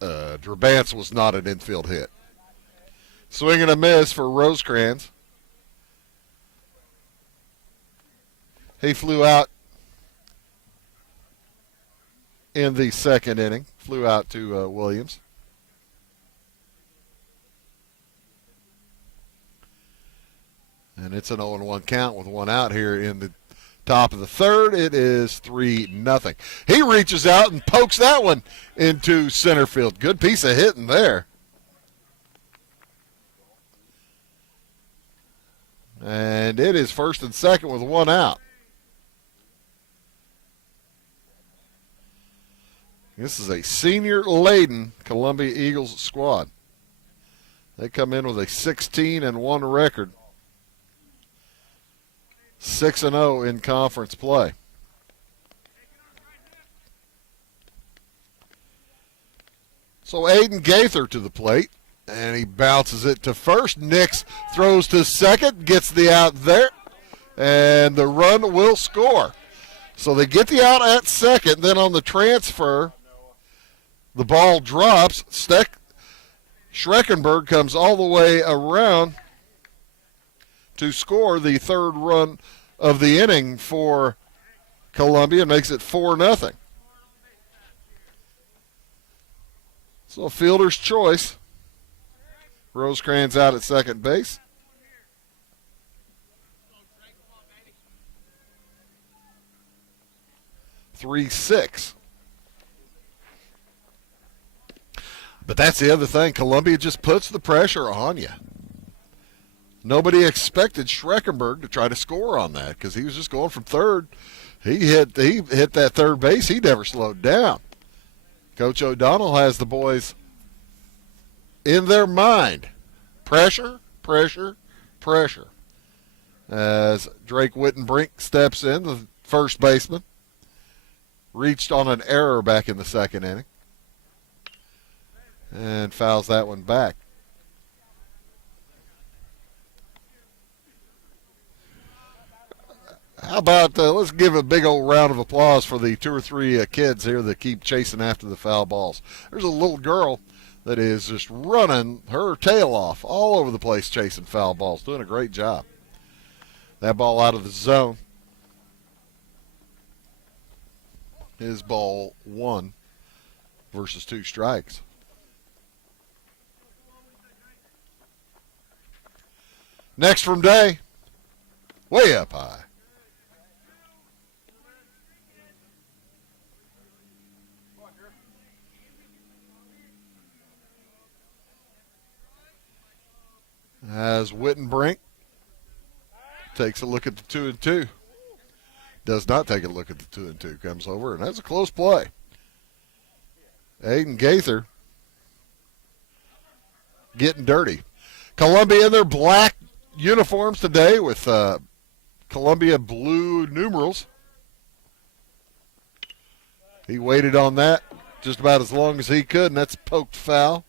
Drabant's was not an infield hit. Swing and a miss for Rosecrans. He flew out in the second inning. Flew out to Williams. And it's an 0-1 count with one out here in the top of the third. It is 3-0. He reaches out and pokes that one into center field. Good piece of hitting there. And it is first and second with one out. This is a senior-laden Columbia Eagles squad. They come in with a 16-1 record. 6-0 in conference play. So Aiden Gaither to the plate, and he bounces it to first. Nix throws to second, gets the out there, and the run will score. So they get the out at second, then on the transfer, the ball drops. Schreckenberg comes all the way around to score the third run of the inning for Columbia and makes it 4-0. So fielder's choice. Rosecrans out at second base. Three, 6. But that's the other thing. Columbia just puts the pressure on you. Nobody expected Schreckenberg to try to score on that because he was just going from third. He hit that third base. He never slowed down. Coach O'Donnell has the boys in their mind. Pressure, pressure, pressure. As Drake Wittenbrink steps in, the first baseman, reached on an error back in the second inning and fouls that one back. How about let's give a big old round of applause for the 2 or 3 kids here that keep chasing after the foul balls. There's a little girl that is just running her tail off all over the place chasing foul balls, doing a great job. That ball out of the zone is ball 1 versus 2 strikes. Next from Day, way up high. As Wittenbrink takes a look at the 2-2. Does not take a look at the 2-2. Comes over, and that's a close play. Aiden Gaither getting dirty. Columbia in their black uniforms today with Columbia blue numerals. He waited on that just about as long as he could, and that's poked foul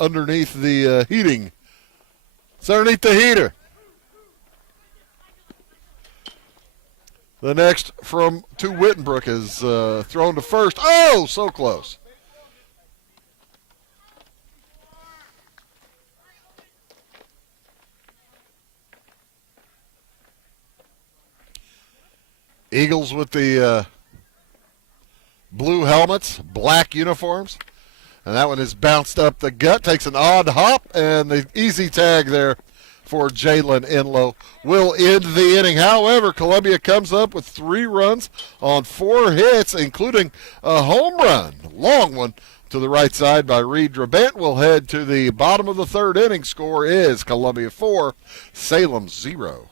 underneath the heating. It's underneath the heater. The next from to Wittenbrook is thrown to first. Oh, so close. Eagles with the blue helmets, black uniforms. And that one is bounced up the gut, takes an odd hop, and the easy tag there for Jalen Enlow will end the inning. However, Columbia comes up with 3 runs on 4 hits, including a home run, long one, to the right side by Reed Drabant. Will head to the bottom of the third inning. Score is Columbia 4, Salem 0.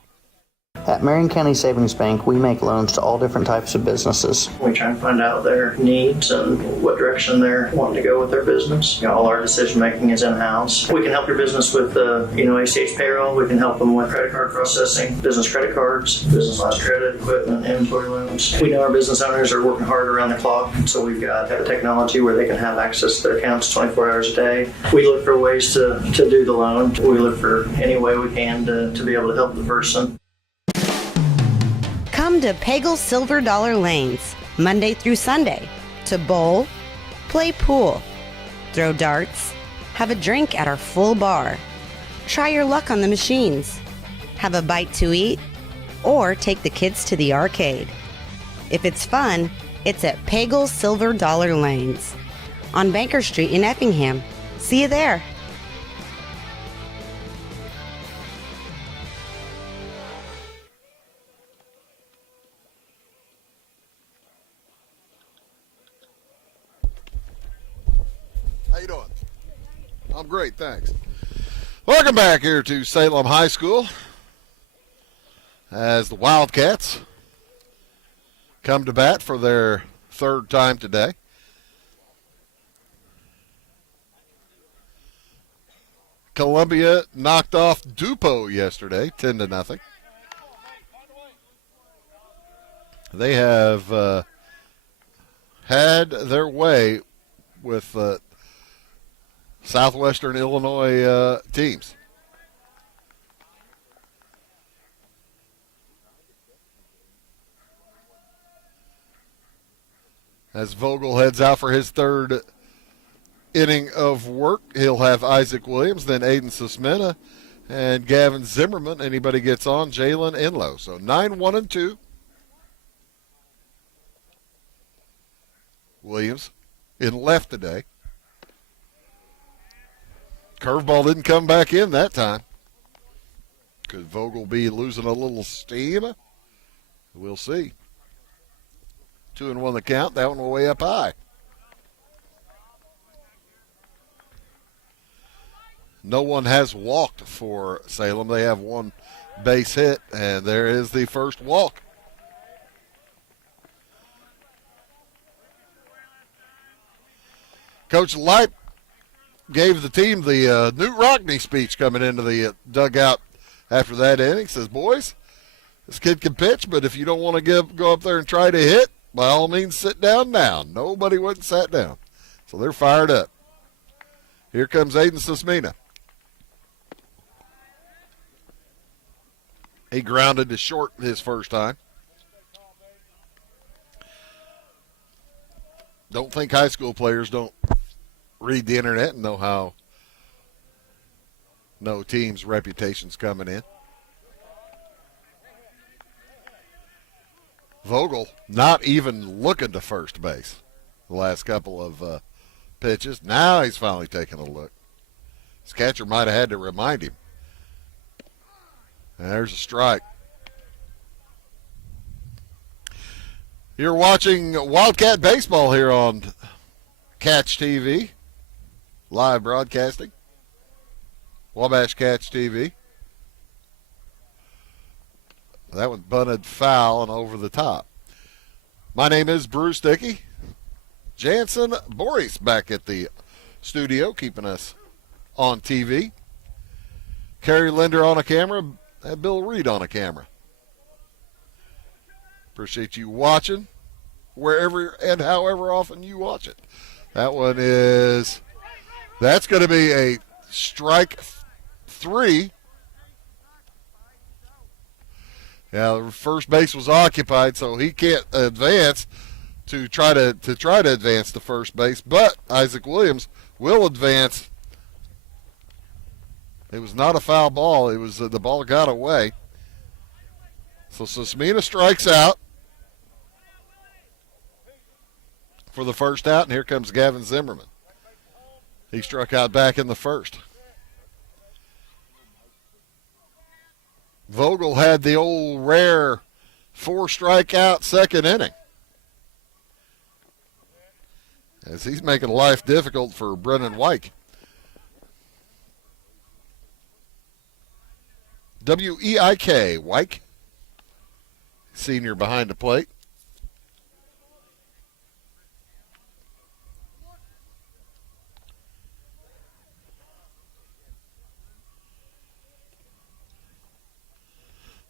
At Marion County Savings Bank, we make loans to all different types of businesses. We try and find out their needs and what direction they're wanting to go with their business. All our decision making is in-house. We can help your business with ACH payroll. We can help them with credit card processing, business credit cards, business lines of credit, equipment, inventory loans. We know our business owners are working hard around the clock, so we've got a technology where they can have access to their accounts 24 hours a day. We look for ways to do the loan. We look for any way we can to be able to help the person. Come to Pagel's Silver Dollar Lanes, Monday through Sunday, to bowl, play pool, throw darts, have a drink at our full bar, try your luck on the machines, have a bite to eat, or take the kids to the arcade. If it's fun, it's at Pagel's Silver Dollar Lanes on Banker Street in Effingham. See you there. How you doing? I'm great, thanks. Welcome back here to Salem High School as the Wildcats come to bat for their third time today. Columbia knocked off Dupo yesterday, 10-0. They have had their way with Southwestern Illinois teams. As Vogel heads out for his third inning of work, he'll have Isaac Williams, then Aiden Susmena, and Gavin Zimmerman. Anybody gets on, Jalen Enlow. So 9-1-2. Williams in left today. Curveball didn't come back in that time. Could Vogel be losing a little steam? We'll see. 2-1 the count. That one way up high. No one has walked for Salem. They have one base hit, and there is the first walk. Coach Lipe gave the team the Newt Rockney speech coming into the dugout after that inning. Says, boys, this kid can pitch, but if you don't want to go up there and try to hit, by all means sit down now. Nobody went and sat down. So they're fired up. Here comes Aiden Susmena. He grounded to short his first time. Don't think high school players don't read the internet and know teams' reputations coming in. Vogel not even looking to first base the last couple of pitches. Now he's finally taking a look. His catcher might have had to remind him. And there's a strike. You're watching Wildcat Baseball here on Catch TV. Live broadcasting. Wabash Catch TV. That one bunted foul and over the top. My name is Bruce Dickey. Jansen Boris back at the studio keeping us on TV. Kerry Linder on a camera. And Bill Reed on a camera. Appreciate you watching wherever and however often you watch it. That's going to be a strike 3. Yeah, first base was occupied, so he can't advance to try to advance to first base. But Isaac Williams will advance. It was not a foul ball. It was the ball got away. So Susmena strikes out for the first out, and here comes Gavin Zimmerman. He struck out back in the first. Vogel had the old rare 4-strikeout second inning. As he's making life difficult for Brennan Wyke. WEIK, Wyke, senior behind the plate.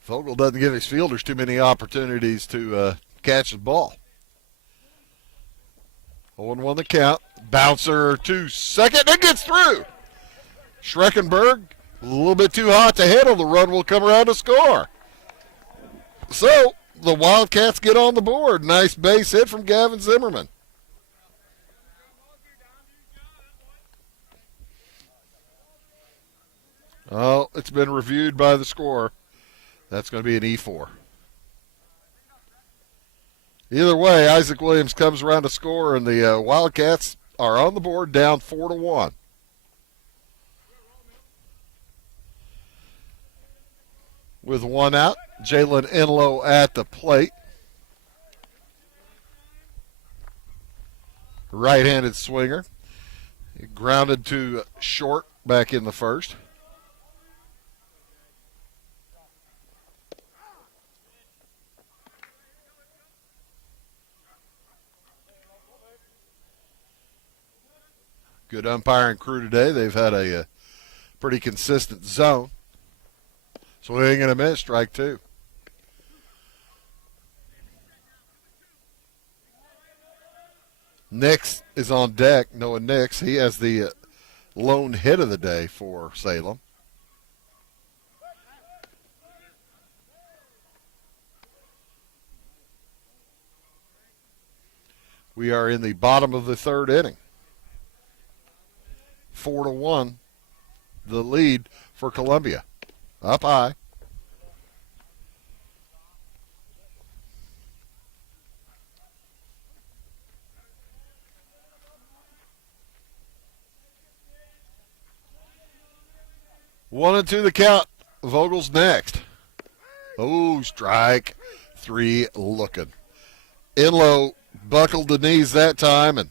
Vogel doesn't give his fielders too many opportunities to catch the ball. 0-1 the count. Bouncer to second. It gets through. Schreckenberg, a little bit too hot to handle. The run will come around to score. So the Wildcats get on the board. Nice base hit from Gavin Zimmerman. Oh, it's been reviewed by the scorer. That's going to be an E4. Either way, Isaac Williams comes around to score, and the Wildcats are on the board down 4-1. With one out, Jalen Enlow at the plate. Right-handed swinger. He grounded to short back in the first. Good umpiring crew today. They've had a pretty consistent zone. Swing and a miss, strike two. Nix is on deck. Noah Nix. He has the lone hit of the day for Salem. We are in the bottom of the third inning. 4-1, the lead for Columbia. Up high. One and two the count. Vogel's next. Oh, strike. Three looking. Enlow buckled the knees that time, and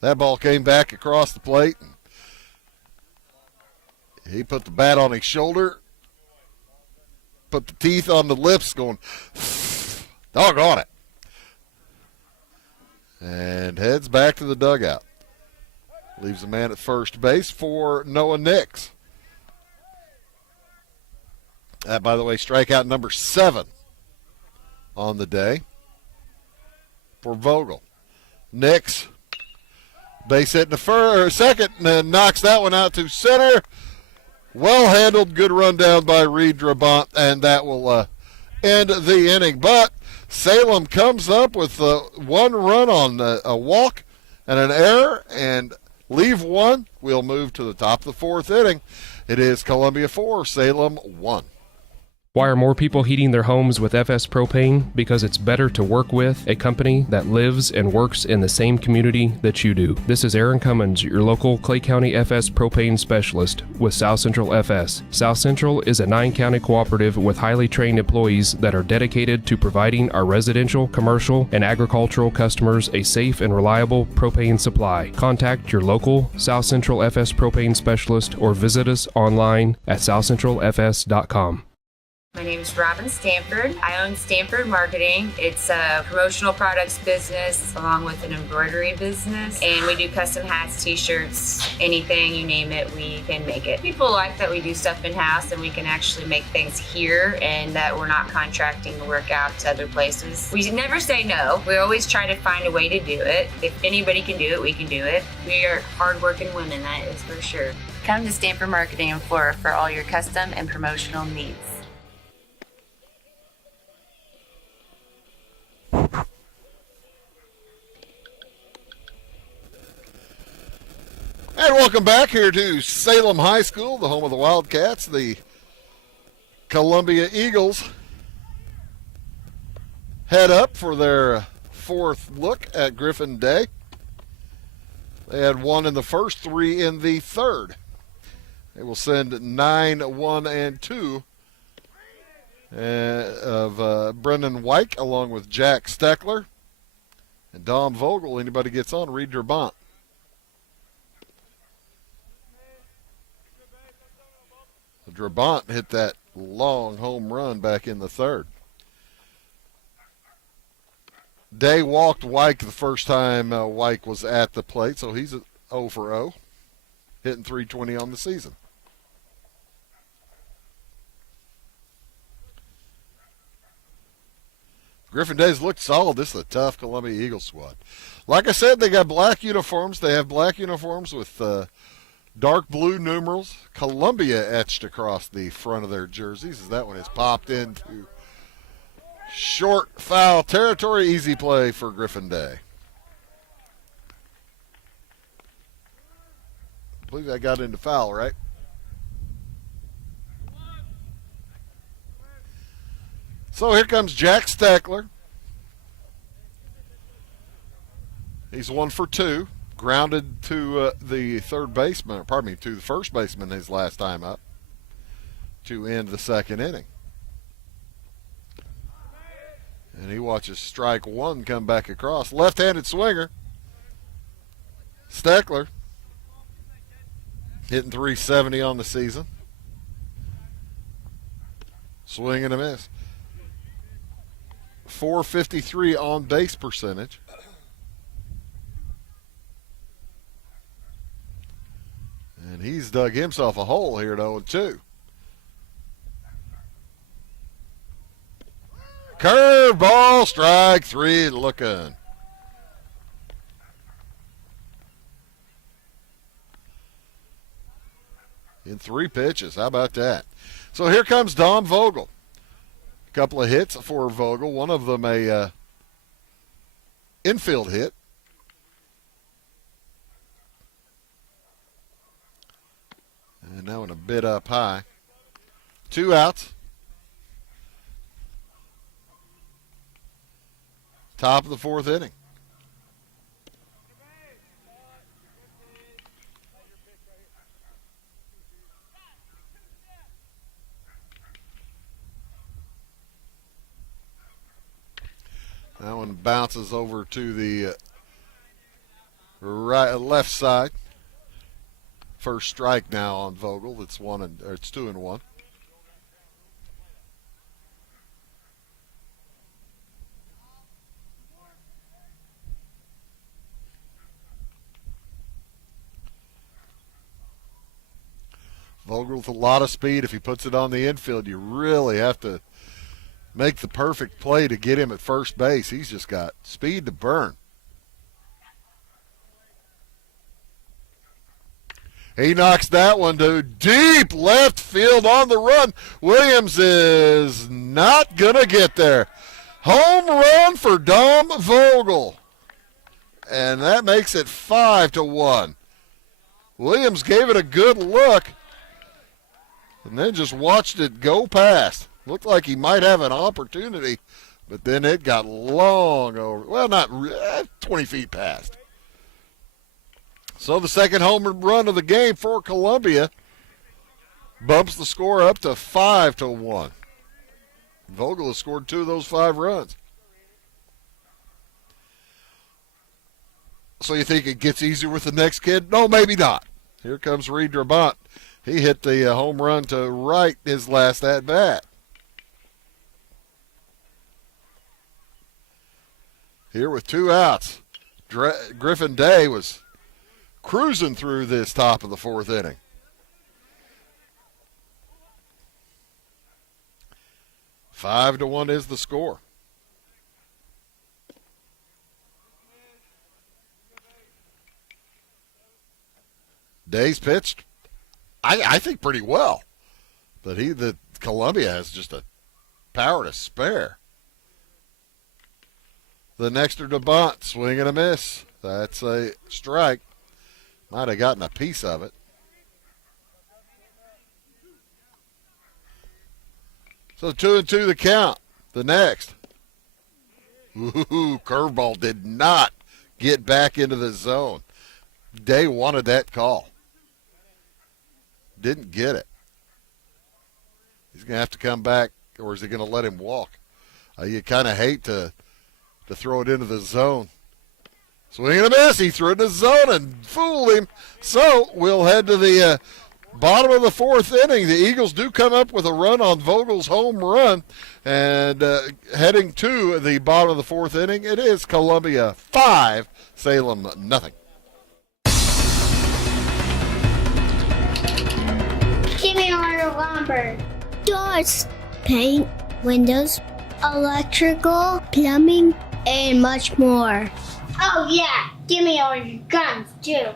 that ball came back across the plate. He put the bat on his shoulder, put the teeth on the lips, going, doggone it. And heads back to the dugout. Leaves a man at first base for Noah Nix. That, by the way, strikeout number 7 on the day for Vogel. Nix, base hit in the second, and then knocks that one out to center. Well handled, good run down by Reed Drabant, and that will end the inning. But Salem comes up with one run on a walk and an error, and leave one. We'll move to the top of the fourth inning. It is Columbia 4, Salem 1. Why are more people heating their homes with FS Propane? Because it's better to work with a company that lives and works in the same community that you do. This is Aaron Cummins, your local Clay County FS Propane specialist with South Central FS. South Central is a 9-county cooperative with highly trained employees that are dedicated to providing our residential, commercial, and agricultural customers a safe and reliable propane supply. Contact your local South Central FS Propane specialist or visit us online at southcentralfs.com. My name is Robin Stanford. I own Stanford Marketing. It's a promotional products business along with an embroidery business. And we do custom hats, t-shirts, anything, you name it, we can make it. People like that we do stuff in-house and we can actually make things here and that we're not contracting the work out to other places. We never say no. We always try to find a way to do it. If anybody can do it, we can do it. We are hardworking women, that is for sure. Come to Stanford Marketing in Flora for all your custom and promotional needs. And welcome back here to Salem High School, the home of the Wildcats. The Columbia Eagles head up for their fourth look at Griffin Day. They had 1 in the first, 3 in the third. They will send 9, 1, and 2 of Brendan Wyke along with Jack Steckler. And Dom Vogel, anybody gets on, Reed Drabant. Drabant hit that long home run back in the third. Day walked Wyke the first time Wyke was at the plate, so he's 0 for 0, hitting .320 on the season. Griffin Day's looked solid. This is a tough Columbia Eagles squad. Like I said, they got black uniforms. They have black uniforms with dark blue numerals. Columbia etched across the front of their jerseys as that one is popped into short foul territory. Easy play for Griffin Day. I believe I got into foul, right? So here comes Jack Steckler. He's 1 for 2. Grounded to the third baseman, to the first baseman his last time up to end the second inning. And he watches strike one come back across. Left-handed swinger. Steckler hitting .370 on the season. Swing and a miss. .453 on base percentage. And he's dug himself a hole here at 0-2. Curveball, strike three looking. In 3 pitches. How about that? So here comes Dom Vogel. A couple of hits for Vogel. One of them a infield hit. And that one a bit up high. 2 outs. Top of the 4th inning. That one bounces over to the left side. First strike now on Vogel. It's 2-1. Vogel with a lot of speed. If he puts it on the infield, you really have to make the perfect play to get him at first base. He's just got speed to burn. He knocks that one to deep left field on the run. Williams is not going to get there. Home run for Dom Vogel. And that makes it 5-1. Williams gave it a good look and then just watched it go past. Looked like he might have an opportunity, but then it got long over. Well, not 20 feet past. So the second home run of the game for Columbia bumps the score up to 5-1. Vogel has scored 2 of those 5 runs. So you think it gets easier with the next kid? No, maybe not. Here comes Reed Drabant. He hit the home run to right his last at-bat. Here with 2 outs, Griffin Day was cruising through this top of the 4th inning. 5-1 is the score. Day's pitched, I think, pretty well. But the Columbia has just a power to spare. The next to DeBont, swing and a miss. That's a strike. Might have gotten a piece of it. So 2-2 the count. The next. Ooh, curveball did not get back into the zone. Day wanted that call. Didn't get it. He's going to have to come back, or is he going to let him walk? You kind of hate to throw it into the zone. Swing and a miss. He threw it in the zone and fooled him. So we'll head to the Bottom of the fourth inning, the Eagles do come up with a run on Vogel's home run. And heading to the bottom of the fourth inning, it is Columbia 5, Salem nothing. Give me our lumber. Doors, paint, windows, electrical, plumbing, and much more. Oh yeah, give me all your guns too.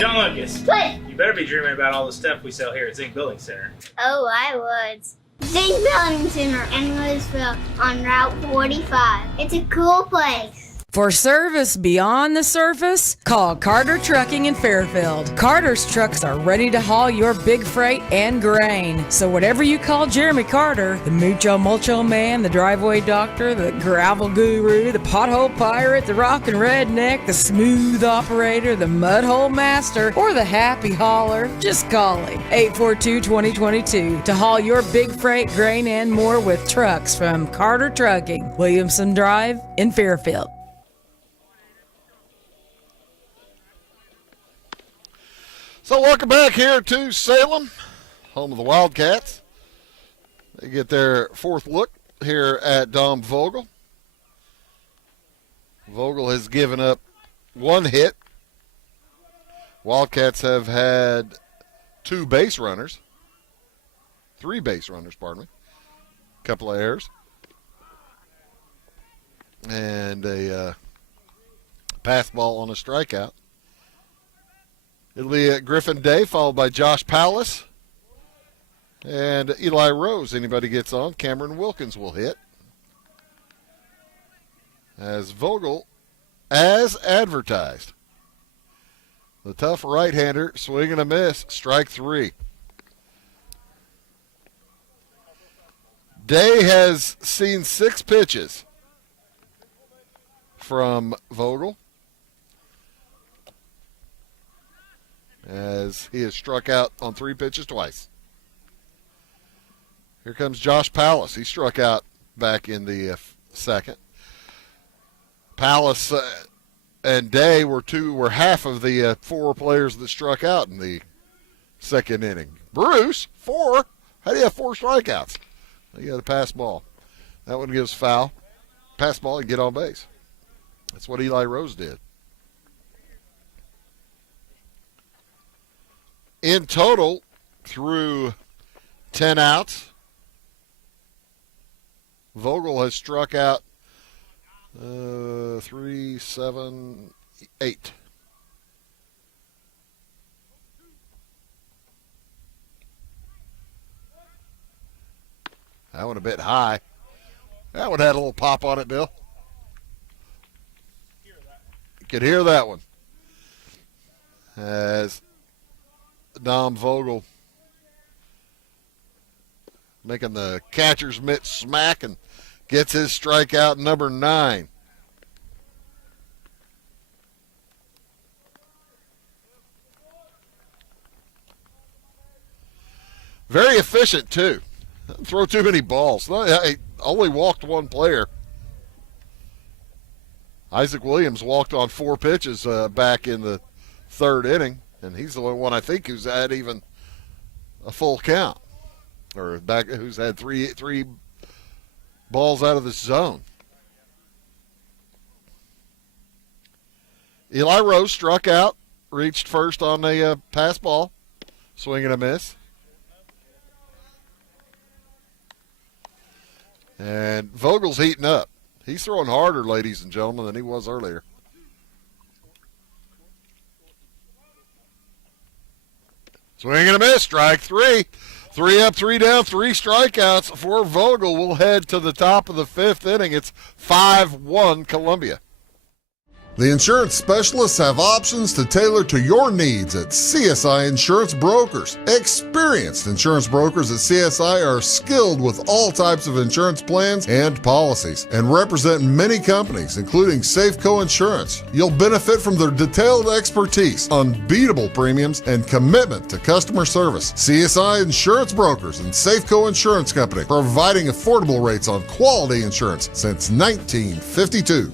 John Lucas. What? You better be dreaming about all the stuff we sell here at Zink Building Center. Oh, I would. Zink Building Center in Louisville on Route 45. It's a cool place. For service beyond the surface, call Carter Trucking in Fairfield. Carter's trucks are ready to haul your big freight and grain. So whatever you call Jeremy Carter, the Mucho Mulcho Man, the driveway doctor, the gravel guru, the pothole pirate, the rockin' redneck, the smooth operator, the mudhole master, or the happy hauler, just call him. 842-2022 to haul your big freight, grain, and more with trucks from Carter Trucking, Williamson Drive in Fairfield. So welcome back here to Salem, home of the Wildcats. They get their fourth look here at Dom Vogel. Vogel has given up one hit. Wildcats have had three base runners, pardon me. A couple of errors. And a pass ball on a strikeout. It'll be Griffin Day, followed by Josh Pallas. And Eli Rose. Anybody gets on, Cameron Wilkins will hit. As Vogel, as advertised. The tough right-hander, swing and a miss, strike three. Day has seen 6 pitches from Vogel, as he has struck out on 3 pitches twice. Here comes Josh Pallas. He struck out back in the second. Pallas and Day were half of the 4 players that struck out in the second inning. Bruce, 4. How do you have 4 strikeouts? You got a pass ball. That one gives foul. Pass ball and get on base. That's what Eli Rose did. In total, through 10 outs, Vogel has struck out 3, 7, 8. That one a bit high. That one had a little pop on it, Bill. You could hear that one. As Dom Vogel making the catcher's mitt smack and gets his strikeout number 9. Very efficient, too. Doesn't throw too many balls. He only walked 1 player. Isaac Williams walked on 4 pitches back in the 3rd inning. And he's the only one I think who's had even a full count, or back who's had three balls out of the zone. Eli Rose struck out, reached first on a pass ball, swing and a miss. And Vogel's heating up. He's throwing harder, ladies and gentlemen, than he was earlier. Swing and a miss, strike 3. 3 up, 3 down, 3 strikeouts for Vogel. We'll head to the top of the 5th inning. It's 5-1 Columbia. The insurance specialists have options to tailor to your needs at CSI Insurance Brokers. Experienced insurance brokers at CSI are skilled with all types of insurance plans and policies and represent many companies, including Safeco Insurance. You'll benefit from their detailed expertise, unbeatable premiums, and commitment to customer service. CSI Insurance Brokers and Safeco Insurance Company, providing affordable rates on quality insurance since 1952.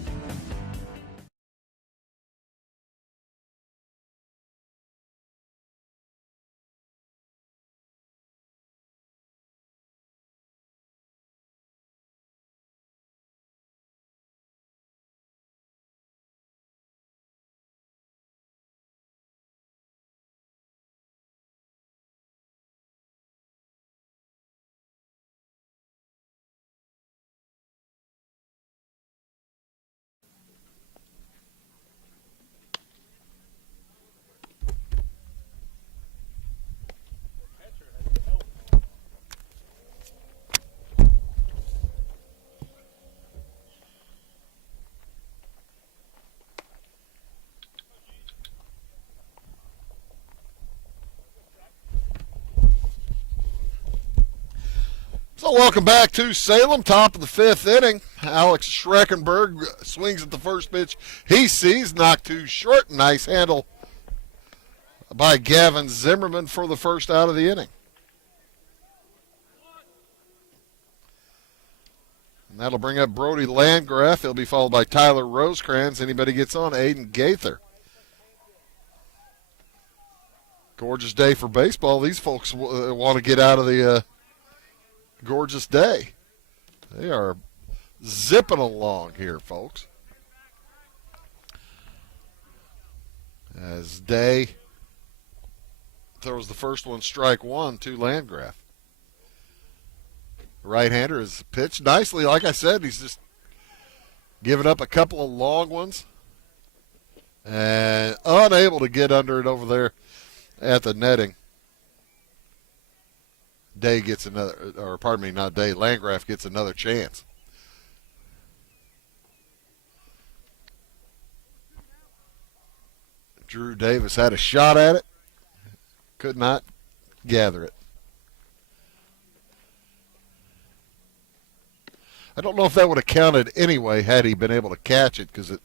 Well, welcome back to Salem, top of the fifth inning. Alex Schreckenberg swings at the first pitch he sees, knocked too short. Nice handle by Gavin Zimmerman for the first out of the inning. And that'll bring up Brody Landgraf. He'll be followed by Tyler Rosecrans. Anybody gets on, Aiden Gaither. Gorgeous day for baseball. These folks want to get out of the gorgeous day. They are zipping along here, folks. As Day throws the first one, strike one to Landgraf. Right-hander is pitched nicely. Like I said, he's just giving up a couple of long ones and unable to get under it over there at the netting. Day gets another, or pardon me, not Day, Landgraf gets another chance. Drew Davis had a shot at it, could not gather it. I don't know if that would have counted anyway had he been able to catch it, because it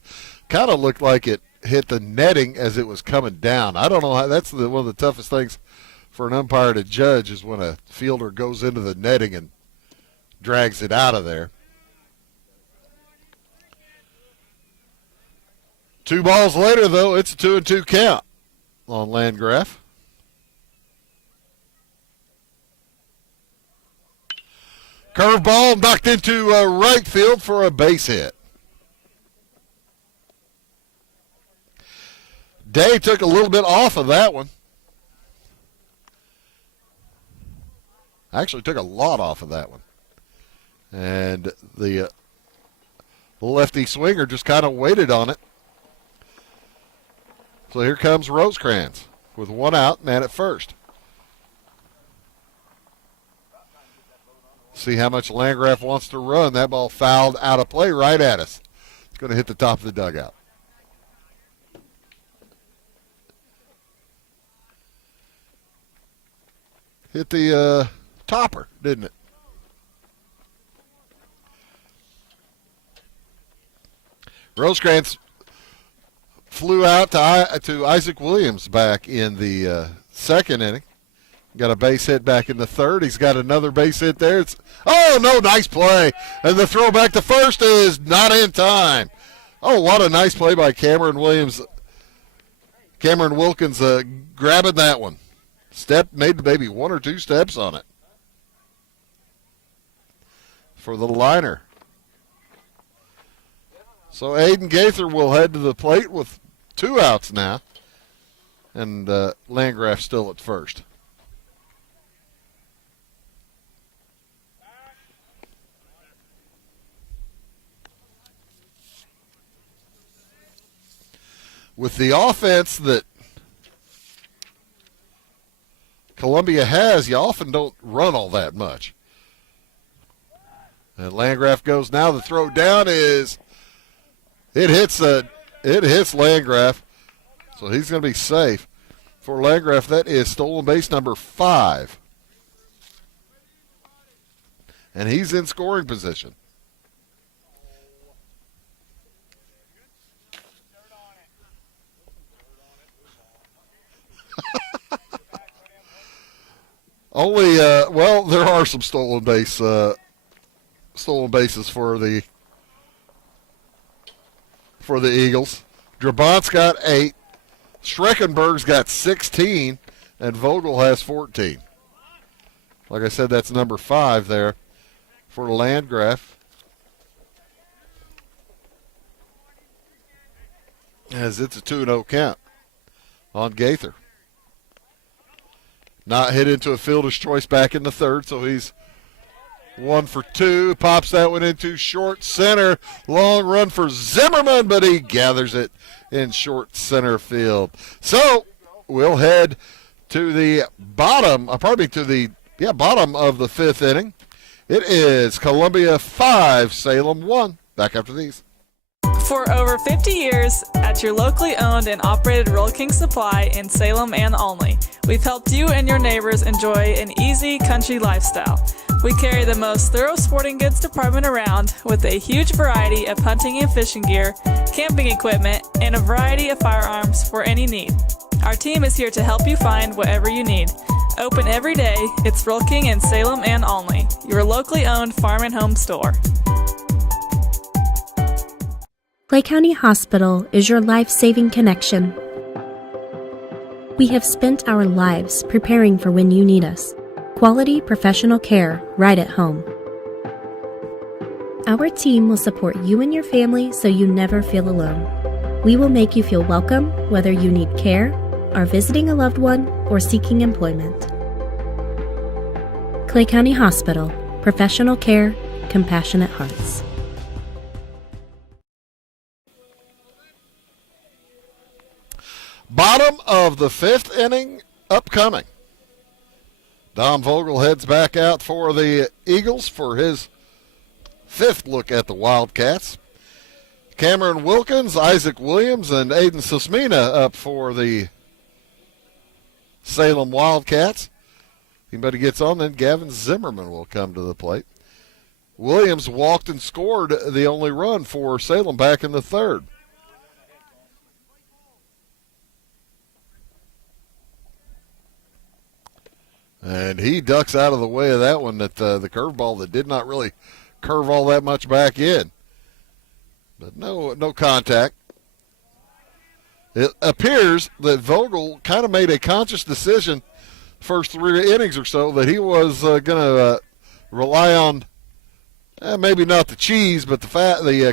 kind of looked like it hit the netting as it was coming down. I don't know how, that's one of the toughest things for an umpire to judge, is when a fielder goes into the netting and drags it out of there. 2 balls later, though, it's a 2-2 count on Landgraf. Curveball knocked into right field for a base hit. Day took a little bit off of that one. Actually took a lot off of that one. And the lefty swinger just kind of waited on it. So here comes Rosecrans with 1 out, man at first. See how much Landgraf wants to run. That ball fouled out of play right at us. It's going to hit the top of the dugout. Hit the topper, didn't it? Rosecrans flew out to Isaac Williams back in the second inning. Got a base hit back in the third. He's got another base hit there. Oh, no, nice play. And the throw back to first is not in time. Oh, what a nice play by Cameron Williams. Cameron Wilkins grabbing that one. Made maybe 1 or 2 steps on it for the liner. So Aiden Gaither will head to the plate with 2 outs now. And Landgraf still at first. With the offense that Columbia has, you often don't run all that much. And Landgraf goes now. The throw down is it hits Landgraf, so he's going to be safe. For Landgraf, that is stolen base number 5, and he's in scoring position. Only, well, there are some stolen bases for the Eagles. Drabant's got 8, Schreckenberg's got 16, and Vogel has 14. Like I said, that's number 5 there for Landgraf. As it's a 2-0 count on Gaither. Not hit into a fielder's choice back in the third, so he's 1 for 2. Pops that one into short center. Long run for Zimmerman, but he gathers it in short center field. So we'll head to the bottom of the 5th inning. It is Columbia 5, Salem 1. Back after these. For over 50 years, at your locally owned and operated Roll King Supply in Salem and Olney, we've helped you and your neighbors enjoy an easy country lifestyle. We carry the most thorough sporting goods department around with a huge variety of hunting and fishing gear, camping equipment, and a variety of firearms for any need. Our team is here to help you find whatever you need. Open every day, it's Rural King in Salem and Olney, your locally owned farm and home store. Clay County Hospital is your life-saving connection. We have spent our lives preparing for when you need us. Quality professional care right at home. Our team will support you and your family so you never feel alone. We will make you feel welcome whether you need care, are visiting a loved one, or seeking employment. Clay County Hospital. Professional care, compassionate hearts. Bottom of the 5th inning upcoming. Dom Vogel heads back out for the Eagles for his 5th look at the Wildcats. Cameron Wilkins, Isaac Williams, and Aiden Susmina up for the Salem Wildcats. Anybody gets on, then Gavin Zimmerman will come to the plate. Williams walked and scored the only run for Salem back in the 3rd. And he ducks out of the way of that one, that the curveball that did not really curve all that much back in. But no contact. It appears that Vogel kind of made a conscious decision first 3 innings or so that he was going to rely on maybe not the cheese, but the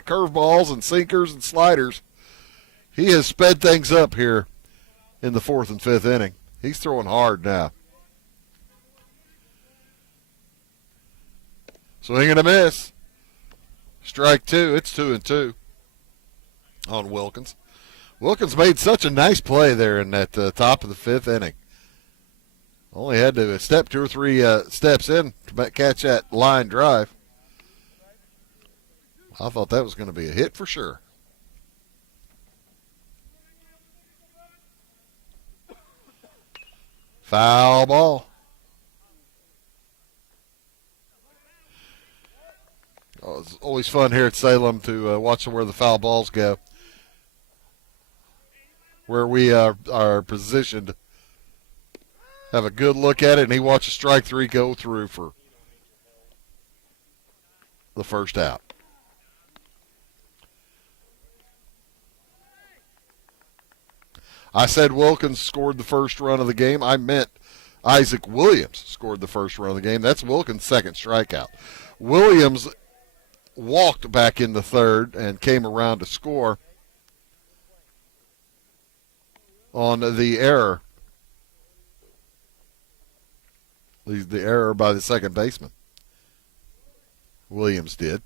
curveballs and sinkers and sliders. He has sped things up here in the 4th and 5th inning. He's throwing hard now. Swing and a miss. Strike 2. It's 2-2 on Wilkins. Wilkins made such a nice play there in that top of the 5th inning. Only had to step 2 or 3 steps in to catch that line drive. I thought that was going to be a hit for sure. Foul ball. Oh, it's always fun here at Salem to watch where the foul balls go. Where we are positioned. Have a good look at it, and he watches strike 3 go through for the first out. I said Wilkins scored the first run of the game. I meant Isaac Williams scored the first run of the game. That's Wilkins' second strikeout. Williams walked back in the 3rd and came around to score on the error. The error by the second baseman. Williams did.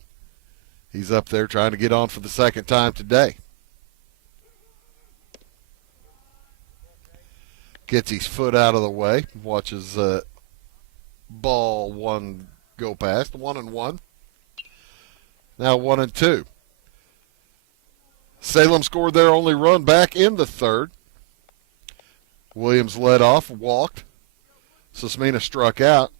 He's up there trying to get on for the second time today. Gets his foot out of the way. Watches ball 1 go past. 1-1. Now 1-2. Salem scored their only run back in the 3rd. Williams led off, walked. Susmina struck out.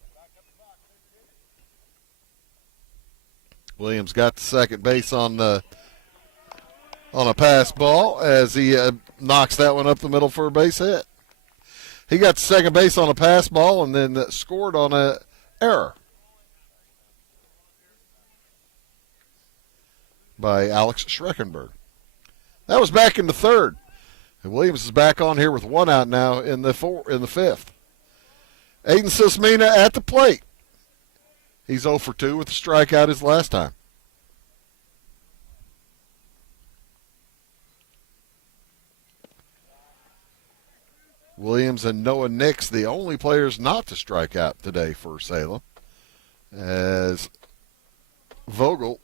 Williams got to second base on a pass ball as he knocks that one up the middle for a base hit. He got to second base on a pass ball and then scored on an error by Alex Schreckenberg. That was back in the 3rd. And Williams is back on here with 1 out now in the 5th. Aiden Susmina at the plate. He's 0 for 2 with a strikeout his last time. Williams and Noah Nix, the only players not to strike out today for Salem, as Vogel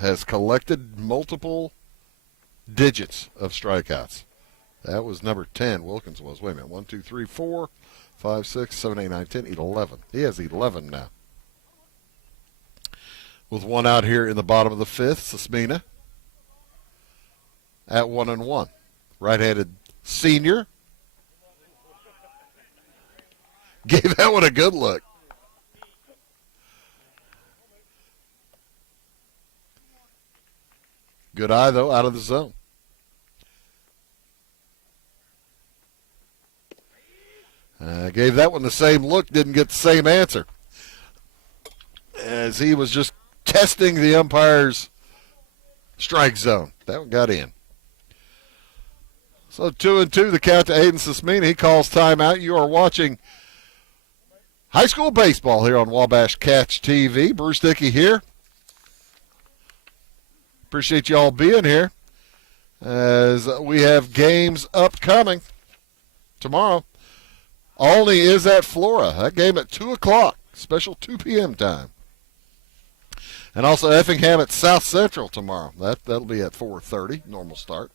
has collected multiple digits of strikeouts. That was number 10. Wilkins was. Wait a minute. 1, 2, 3, 4, 5, 6, 7, 8, 9, 10, 11. He has 11 now. With 1 out here in the bottom of the 5th, Susmina at 1-1. Right-handed senior. Gave that one a good look. Good eye, though, out of the zone. Gave that one the same look, didn't get the same answer, as he was just testing the umpire's strike zone. That one got in. So 2-2, the count to Aiden Sismina. He calls timeout. You are watching high school baseball here on Wabash Catch TV. Bruce Dickey here. Appreciate you all being here as we have games upcoming tomorrow. Olney is at Flora. That game at 2 o'clock, special 2 p.m. time. And also Effingham at South Central tomorrow. That'll be at 4:30, normal start.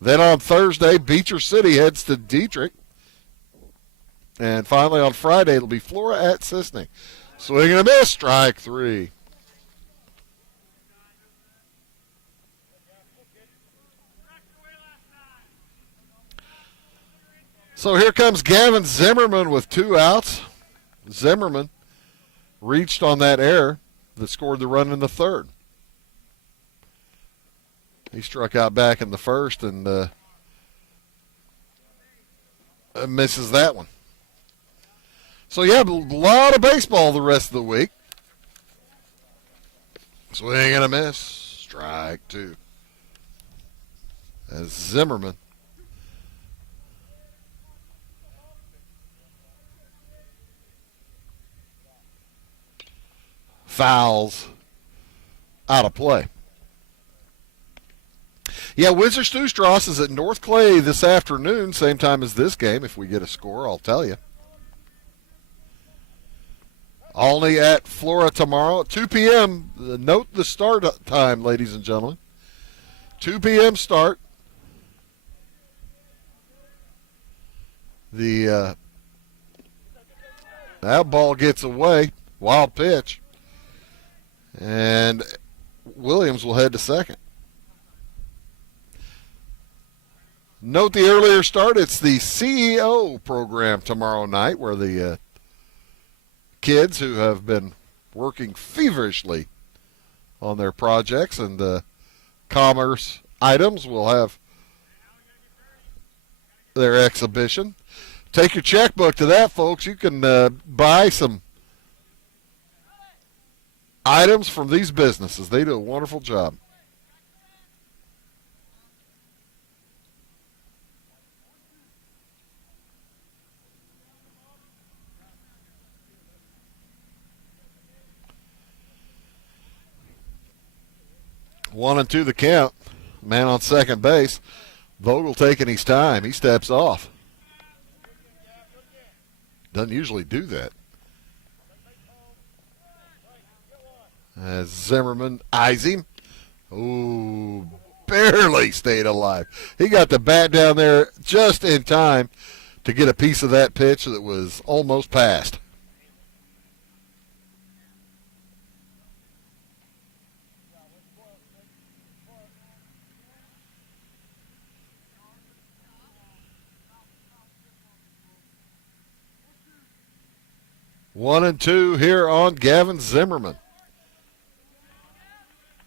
Then on Thursday, Beecher City heads to Dietrich. And finally on Friday, it'll be Flora at Sisney. Swing and a miss, strike 3. So here comes Gavin Zimmerman with 2 outs. Zimmerman reached on that error that scored the run in the third. He struck out back in the first and misses that one. So, yeah, a lot of baseball the rest of the week. Swing and a miss. Strike 2. As Zimmerman fouls out of play. Yeah, Windsor Stew-Strauss is at North Clay this afternoon, same time as this game. If we get a score, I'll tell you. Olney at Flora tomorrow at 2 p.m. Note the start time, ladies and gentlemen. 2 p.m. start. That ball gets away. Wild pitch. And Williams will head to second. Note the earlier start. It's the CEO program tomorrow night where the kids who have been working feverishly on their projects and commerce items will have their exhibition. Take your checkbook to that, folks. You can buy some items from these businesses. They do a wonderful job. One and two the count. Man on second base. Vogel taking his time. He steps off. Doesn't usually do that. As Zimmerman eyes him. Ooh, barely stayed alive. He got the bat down there just in time to get a piece of that pitch that was almost passed. One and two here on Gavin Zimmerman.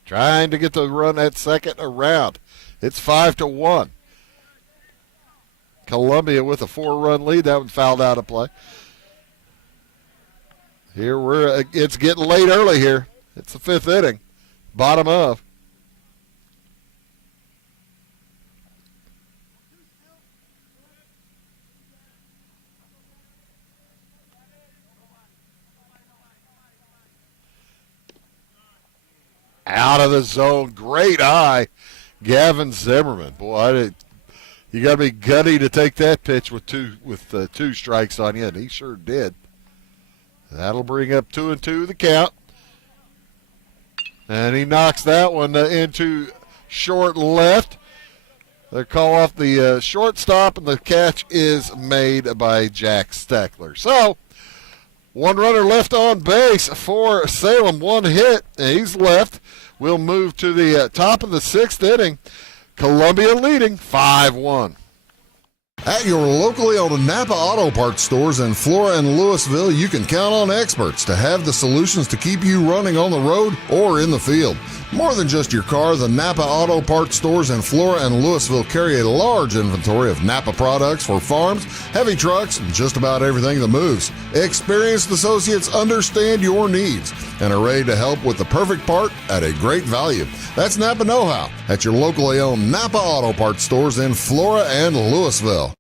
Trying to get the run at second around. It's 5-1. Columbia with a 4-run lead. That one fouled out of play. Here it's getting late early here. It's the fifth inning. Bottom of. Out of the zone. Great eye. Gavin Zimmerman. Boy, you got to be gutty to take that pitch with two strikes on you, and he sure did. That'll bring up 2-2 the count. And he knocks that one into short left. They call off the shortstop, and the catch is made by Jack Steckler. So, one runner left on base for Salem. One hit, and he's left. We'll move to the top of the sixth inning. Columbia leading 5-1. At your locally owned Napa Auto Parts stores in Flora and Louisville, you can count on experts to have the solutions to keep you running on the road or in the field. More than just your car, the Napa Auto Parts stores in Flora and Louisville carry a large inventory of Napa products for farms, heavy trucks, and just about everything that moves. Experienced associates understand your needs and are ready to help with the perfect part at a great value. That's Napa Know-How at your locally owned Napa Auto Parts stores in Flora and Louisville.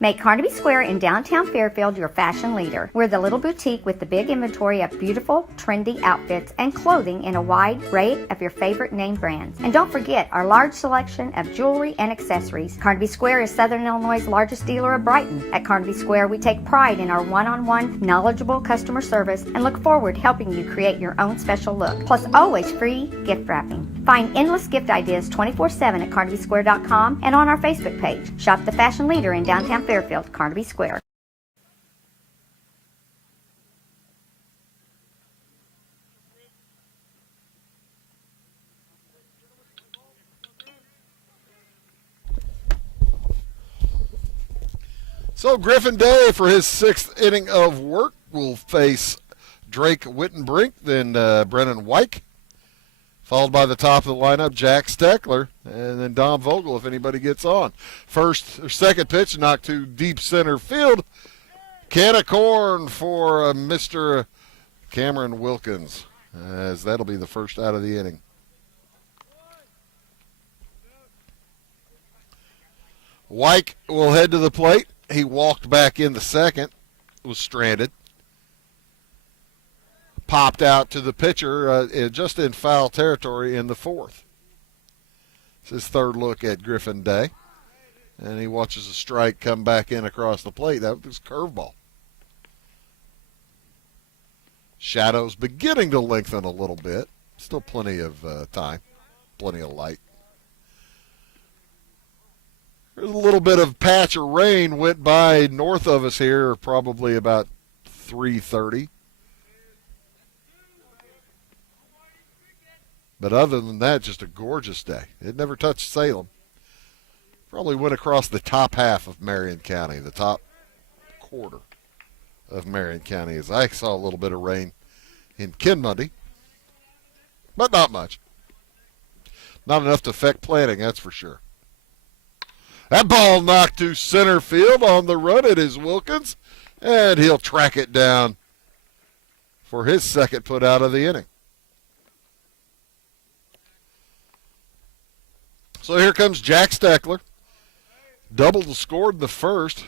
Make Carnaby Square in downtown Fairfield your fashion leader. We're the little boutique with the big inventory of beautiful, trendy outfits and clothing in a wide array of your favorite name brands. And don't forget our large selection of jewelry and accessories. Carnaby Square is Southern Illinois' largest dealer of Brighton. At Carnaby Square, we take pride in our one-on-one, knowledgeable customer service and look forward to helping you create your own special look. Plus, always free gift wrapping. Find endless gift ideas 24/7 at CarnabySquare.com and on our Facebook page. Shop the fashion leader in downtown Fairfield, Carnaby Square. So Griffin Day, for his 6th inning of work, will face Drake Wittenbrink, then Brennan Wyke, followed by the top of the lineup, Jack Steckler, and then Dom Vogel if anybody gets on. First or second pitch knocked to deep center field. Can of corn for Mr. Cameron Wilkins, as that'll be the first out of the inning. Wyke will head to the plate. He walked back in the second, was stranded. Popped out to the pitcher just in foul territory in the fourth. It's his third look at Griffin Day. And he watches a strike come back in across the plate. That was curveball. Shadows beginning to lengthen a little bit. Still plenty of time, plenty of light. There's a little bit of patch of rain went by north of us here, probably about 3:30. But other than that, just a gorgeous day. It never touched Salem. Probably went across the top half of Marion County, the top quarter of Marion County, as I saw a little bit of rain in Kinmundy, but not much. Not enough to affect planting, that's for sure. That ball knocked to center field on the run. It is Wilkins, and he'll track it down for his second put out of the inning. So here comes Jack Steckler. Doubled the scored in the first.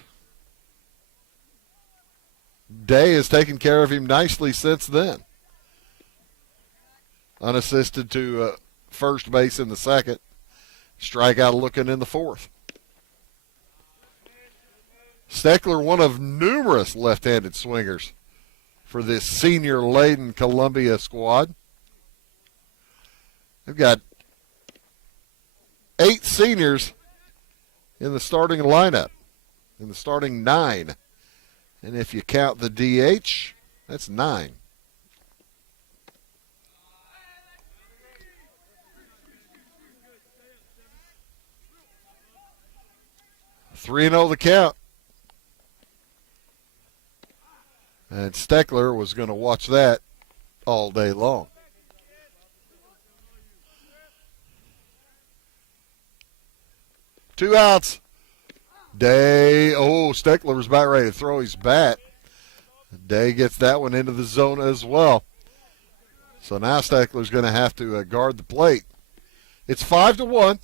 Day has taken care of him nicely since then. Unassisted to first base in the second. Strikeout looking in the fourth. Steckler, one of numerous left-handed swingers for this senior-laden Columbia squad. They've got 8 seniors in the starting lineup, in the starting 9. And if you count the DH, that's 9. Three 3-0 the count. And Steckler was going to watch that all day long. Two outs. Day, Steckler was about ready to throw his bat. Day gets that one into the zone as well. So now Steckler's going to have to guard the plate. It's 5-1.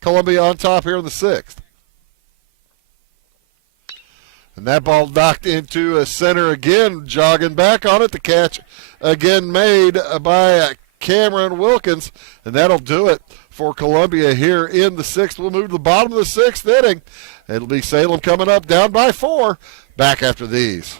Columbia on top here in the 6th. And that ball knocked into a center again, jogging back on it. The catch again made by Cameron Wilkins, and that'll do it for Columbia here in the 6th. We'll move to the bottom of the 6th inning. It'll be Salem coming up down by 4. Back after these.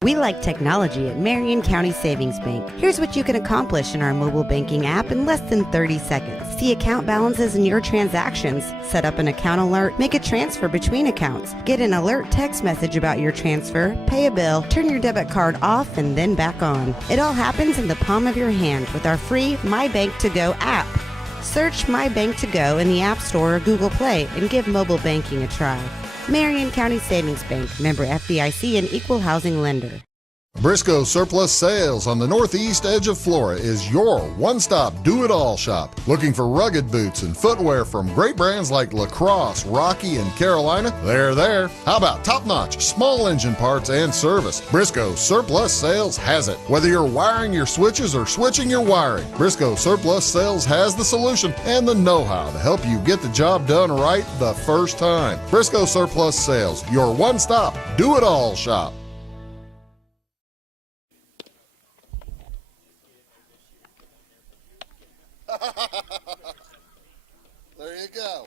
We like technology at Marion County Savings Bank. Here's what you can accomplish in our mobile banking app in less than 30 seconds. See account balances in your transactions, set up an account alert, make a transfer between accounts, get an alert text message about your transfer, pay a bill, turn your debit card off and then back on. It all happens in the palm of your hand with our free My Bank to Go app. Search My Bank to Go in the App Store or Google Play and give mobile banking a try. Marion County Savings Bank, member FDIC and equal housing lender. Briscoe Surplus Sales on the northeast edge of Flora is your one-stop do-it-all shop. Looking for rugged boots and footwear from great brands like Lacrosse, Rocky, and Carolina? They're there. How about top-notch small engine parts and service? Briscoe Surplus Sales has it. Whether you're wiring your switches or switching your wiring, Briscoe Surplus Sales has the solution and the know-how to help you get the job done right the first time. Briscoe Surplus Sales, your one-stop do-it-all shop. There you go.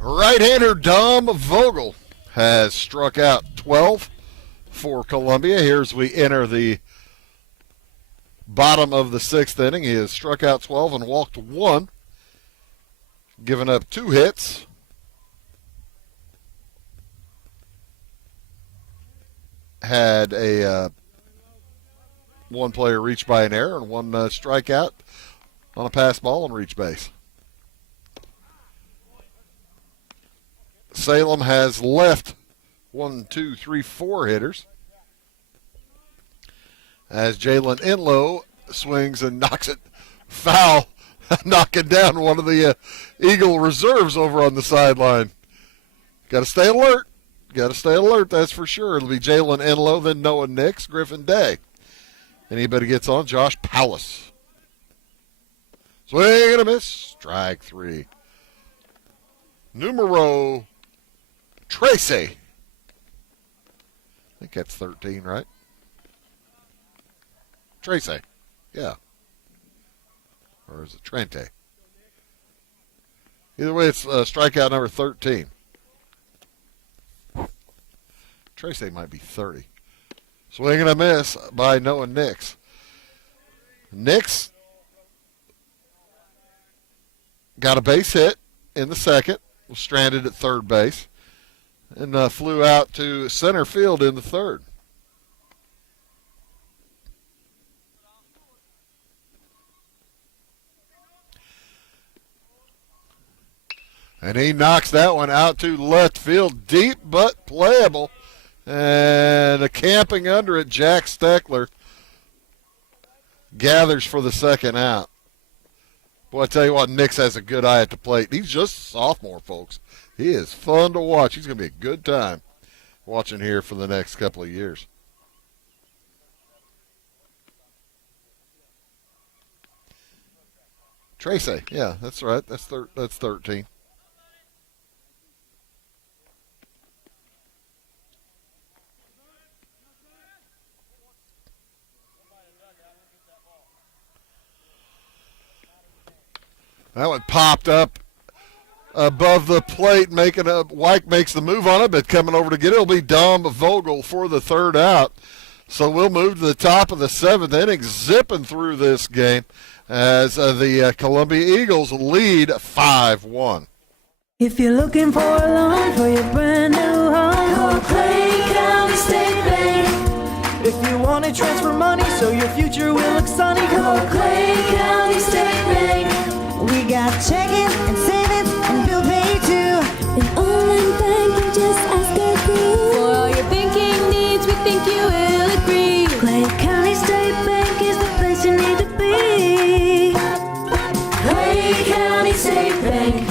Right-hander Dom Vogel has struck out 12 for Columbia. Here as we enter the bottom of the sixth inning. He has struck out 12 and walked 1, given up 2 hits. Had a one player reach by an error and 1 strikeout on a pass ball and reach base. Salem has left 1, 2, 3, 4 hitters as Jalen Enlow swings and knocks it foul, knocking down one of the Eagle reserves over on the sideline. Got to stay alert. Got to stay alert, that's for sure. It'll be Jalen Enlow, then Noah Nix, Griffin Day. Anybody gets on, Josh Powlis. Swing and a miss. Strike 3. Numero Tracy. I think that's 13, right? Tracy. Yeah. Or is it Trente? Either way, it's strikeout number 13. Tracy might be 30. Swing and a miss by Noah Nix. Nix got a base hit in the second, was stranded at third base, and flew out to center field in the third. And he knocks that one out to left field, deep but playable. And a camping under it, Jack Steckler gathers for the second out. Boy, I tell you what, Nix has a good eye at the plate. He's just a sophomore, folks. He is fun to watch. He's going to be a good time watching here for the next couple of years. Tracy, yeah, that's right. That's 13. That one popped up above the plate, making a White makes the move on it, but coming over to get it will be Dom Vogel for the third out. So we'll move to the top of the seventh inning, zipping through this game as the Columbia Eagles lead 5-1. If you're looking for a loan for your brand new home, call Clay County State Bank. If you want to transfer money so your future will look sunny, call Clay County State Bank. We got checking and savings and bill pay too. An online bank, just ask our crew. For all your banking needs, we think you will agree. Clay County State Bank is the place you need to be. Clay County State Bank.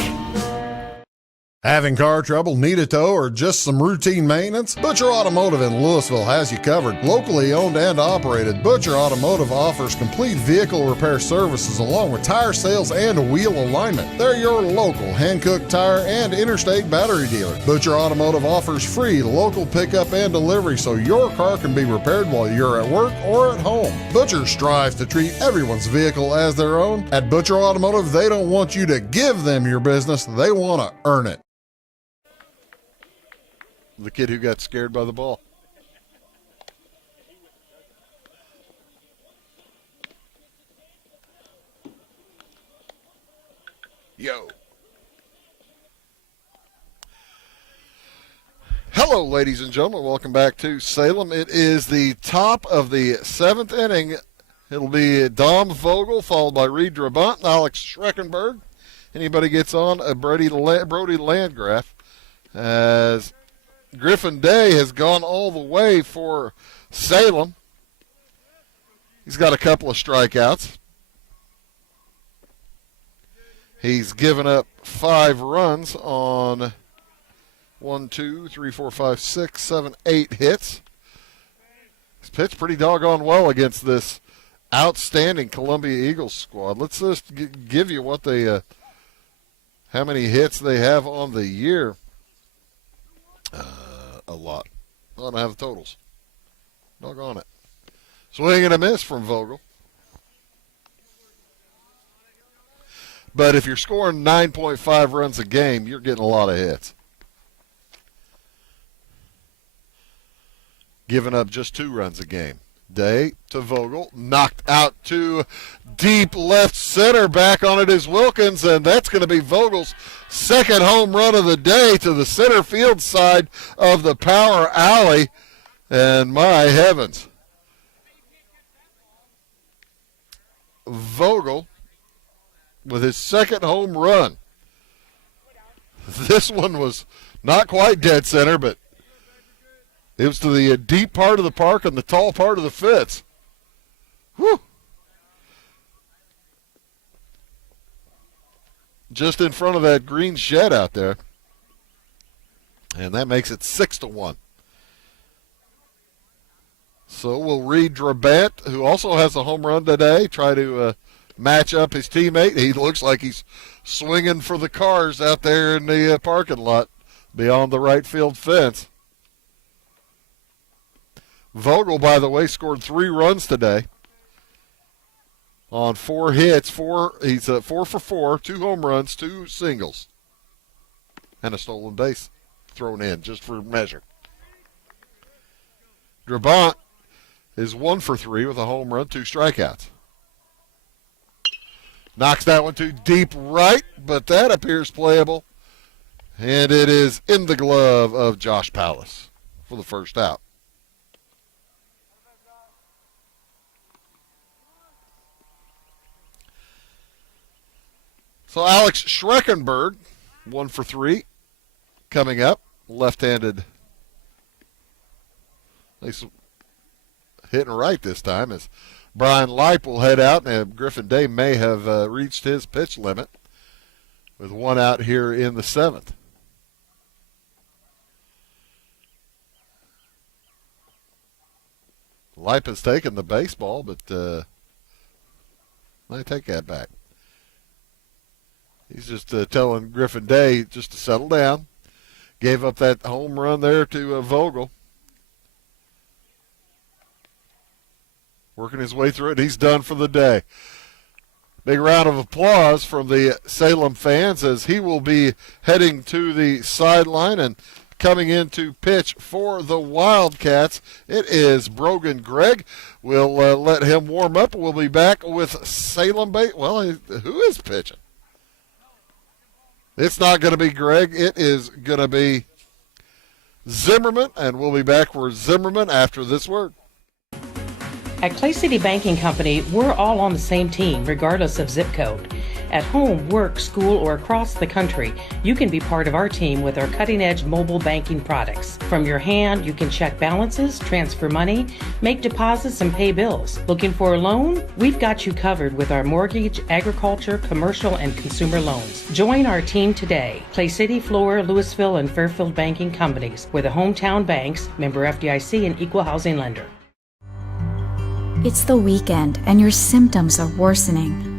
Having car trouble, need a tow, or just some routine maintenance? Butcher Automotive in Louisville has you covered. Locally owned and operated, Butcher Automotive offers complete vehicle repair services along with tire sales and wheel alignment. They're your local Hankook tire and interstate battery dealer. Butcher Automotive offers free local pickup and delivery so your car can be repaired while you're at work or at home. Butcher strives to treat everyone's vehicle as their own. At Butcher Automotive, they don't want you to give them your business, they want to earn it. The kid who got scared by the ball. Yeah. ladies and gentlemen. Welcome back to Salem. It is the top of the 7th inning. It'll be Dom Vogel, followed by Reed Drabant and Alex Schreckenberg. Anybody gets on, Brody Landgraf, as Griffin Day has gone all the way for Salem. He's got a couple of strikeouts. He's given up 5 runs on 1, 2, 3, 4, 5, 6, 7, 8 hits. He's pitched pretty doggone well against this outstanding Columbia Eagles squad. Let's just give you what they, how many hits they have on the year. A lot. I don't have the totals. Doggone it. Swing and a miss from Vogel. But if you're scoring 9.5 runs a game, you're getting a lot of hits. Giving up just 2 runs a game. Day to Vogel, knocked out to deep left center. Back on it is Wilkins, and that's going to be Vogel's second home run of the day to the center field side of the power alley. And my heavens, Vogel with his second home run. This one was not quite dead center, but it was to the deep part of the park and the tall part of the fence. Whew. Just in front of that green shed out there. And that makes it 6-1. So we'll Reed Drabant, who also has a home run today, try to match up his teammate. He looks like he's swinging for the cars out there in the parking lot beyond the right field fence. Vogel, by the way, scored 3 runs today on 4 hits. He's 4 for 4, 2 home runs, 2 singles, and a stolen base thrown in just for measure. Drabant is 1 for 3 with a home run, 2 strikeouts. Knocks that one to deep right, but that appears playable, and it is in the glove of Josh Pallas for the first out. So Alex Schreckenberg, 1 for 3, coming up. Left-handed. He's hitting right this time as Brian Leip will head out, and Griffin Day may have reached his pitch limit with 1 out here in the 7th. Leip has taken the baseball, but I take that back. He's just telling Griffin Day just to settle down. Gave up that home run there to Vogel. Working his way through it. He's done for the day. Big round of applause from the Salem fans as he will be heading to the sideline and coming in to pitch for the Wildcats. It is Brogan Gregg. We'll let him warm up. We'll be back with Salem Bay. Well, who is pitching? It's not going to be Gregg. It is going to be Zimmerman, and we'll be back for Zimmerman after this word. At Clay City Banking Company, we're all on the same team, regardless of zip code. At home, work, school, or across the country, you can be part of our team with our cutting-edge mobile banking products. From your hand, you can check balances, transfer money, make deposits, and pay bills. Looking for a loan? We've got you covered with our mortgage, agriculture, commercial, and consumer loans. Join our team today. Clay City, Flora, Louisville, and Fairfield Banking Companies. We're the hometown banks, member FDIC, and equal housing lender. It's the weekend and your symptoms are worsening.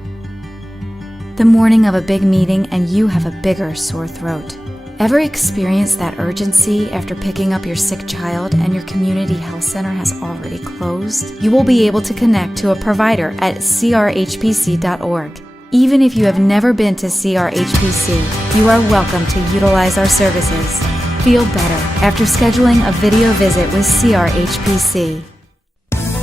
The morning of a big meeting and you have a bigger sore throat. Ever experienced that urgency after picking up your sick child and your community health center has already closed? You will be able to connect to a provider at crhpc.org. Even if you have never been to CRHPC, you are welcome to utilize our services. Feel better after scheduling a video visit with CRHPC.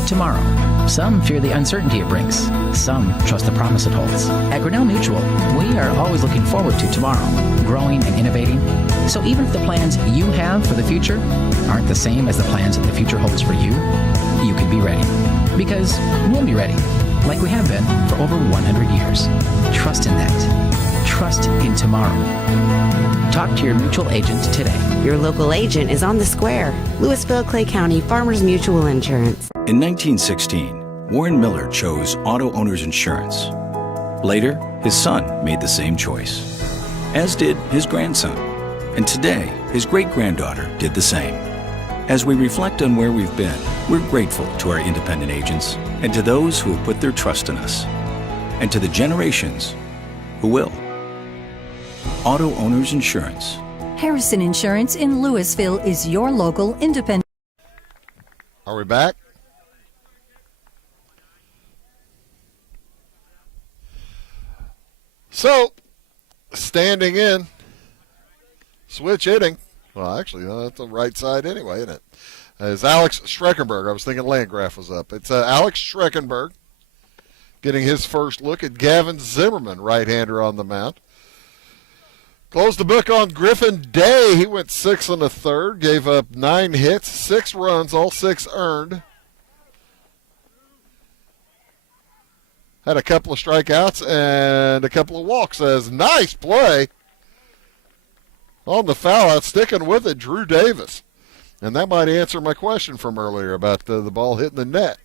Tomorrow, Some fear the uncertainty it brings. Some trust the promise it holds. At Grinnell Mutual, we are always looking forward to tomorrow, growing and innovating. So even if the plans you have for the future aren't the same as the plans that the future holds for you, you can be ready. Because we'll be ready, like we have been for over 100 years. Trust in that. Trust in tomorrow. Talk to your mutual agent today. Your local agent is on the square. Louisville, Clay County Farmers Mutual Insurance. In 1916, Warren Miller chose auto owners insurance. Later, his son made the same choice, as did his grandson. And today, his great-granddaughter did the same. As we reflect on where we've been, we're grateful to our independent agents and to those who have put their trust in us, and to the generations who will. Auto Owners Insurance. Harrison Insurance in Louisville is your local independent. Are we back? So, standing in, switch hitting. Well, actually, that's the right side anyway, isn't it? Is Alex Schreckenberg. I was thinking Landgraf was up. It's Alex Schreckenberg getting his first look at Gavin Zimmerman, right-hander on the mound. Closed the book on Griffin Day. He went 6 1/3, gave up 9 hits, 6 runs, all 6 earned. Had a couple of strikeouts and a couple of walks. Says, nice play. On the foul out, sticking with it, Drew Davis. And that might answer my question from earlier about the ball hitting the net.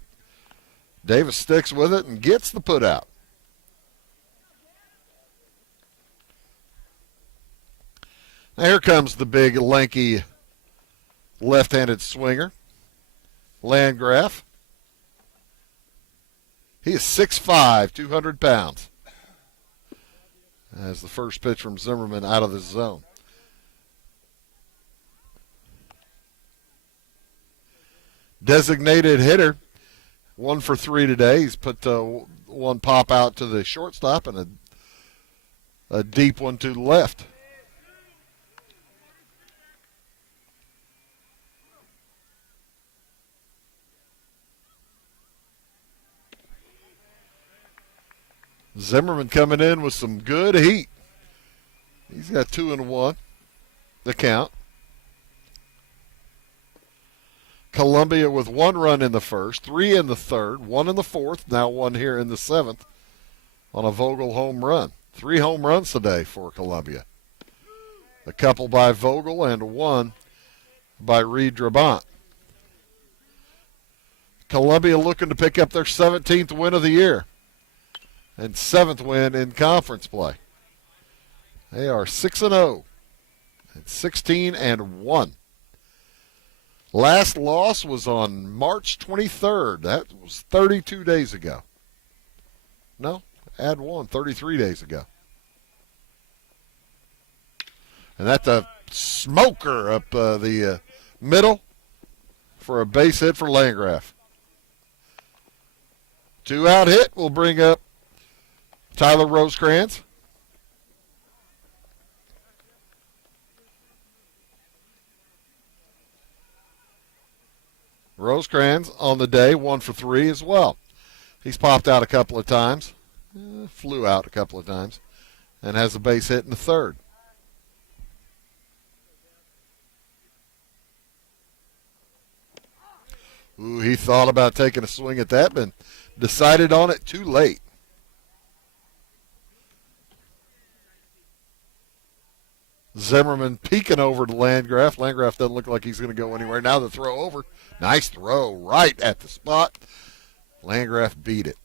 Davis sticks with it and gets the put out. Now here comes the big, lanky, left-handed swinger, Landgraf. He is 6'5", 200 pounds. As the first pitch from Zimmerman out of the zone. Designated hitter, 1 for 3 today. He's put one pop out to the shortstop and a deep one to the left. Zimmerman coming in with some good heat. He's got 2-1, the count. Columbia with 1 run in the first, 3 in the third, 1 in the fourth, now 1 here in the 7th on a Vogel home run. 3 home runs today for Columbia. A couple by Vogel and 1 by Reed Drabant. Columbia looking to pick up their 17th win of the year and 7th win in conference play. They are 6-0 and 16-1. Last loss was on March 23rd. That was 32 days ago. No, add 1, 33 days ago. And that's a smoker up the middle for a base hit for Landgraf. 2-out hit will bring up Tyler Rosecrans. Rosecrans on the day, 1 for 3 as well. He's popped out a couple of times, flew out a couple of times, and has a base hit in the third. Ooh, he thought about taking a swing at that, but decided on it too late. Zimmerman peeking over to Landgraf. Landgraf doesn't look like he's going to go anywhere. Now the throw over. Nice throw right at the spot. Landgraf beat it.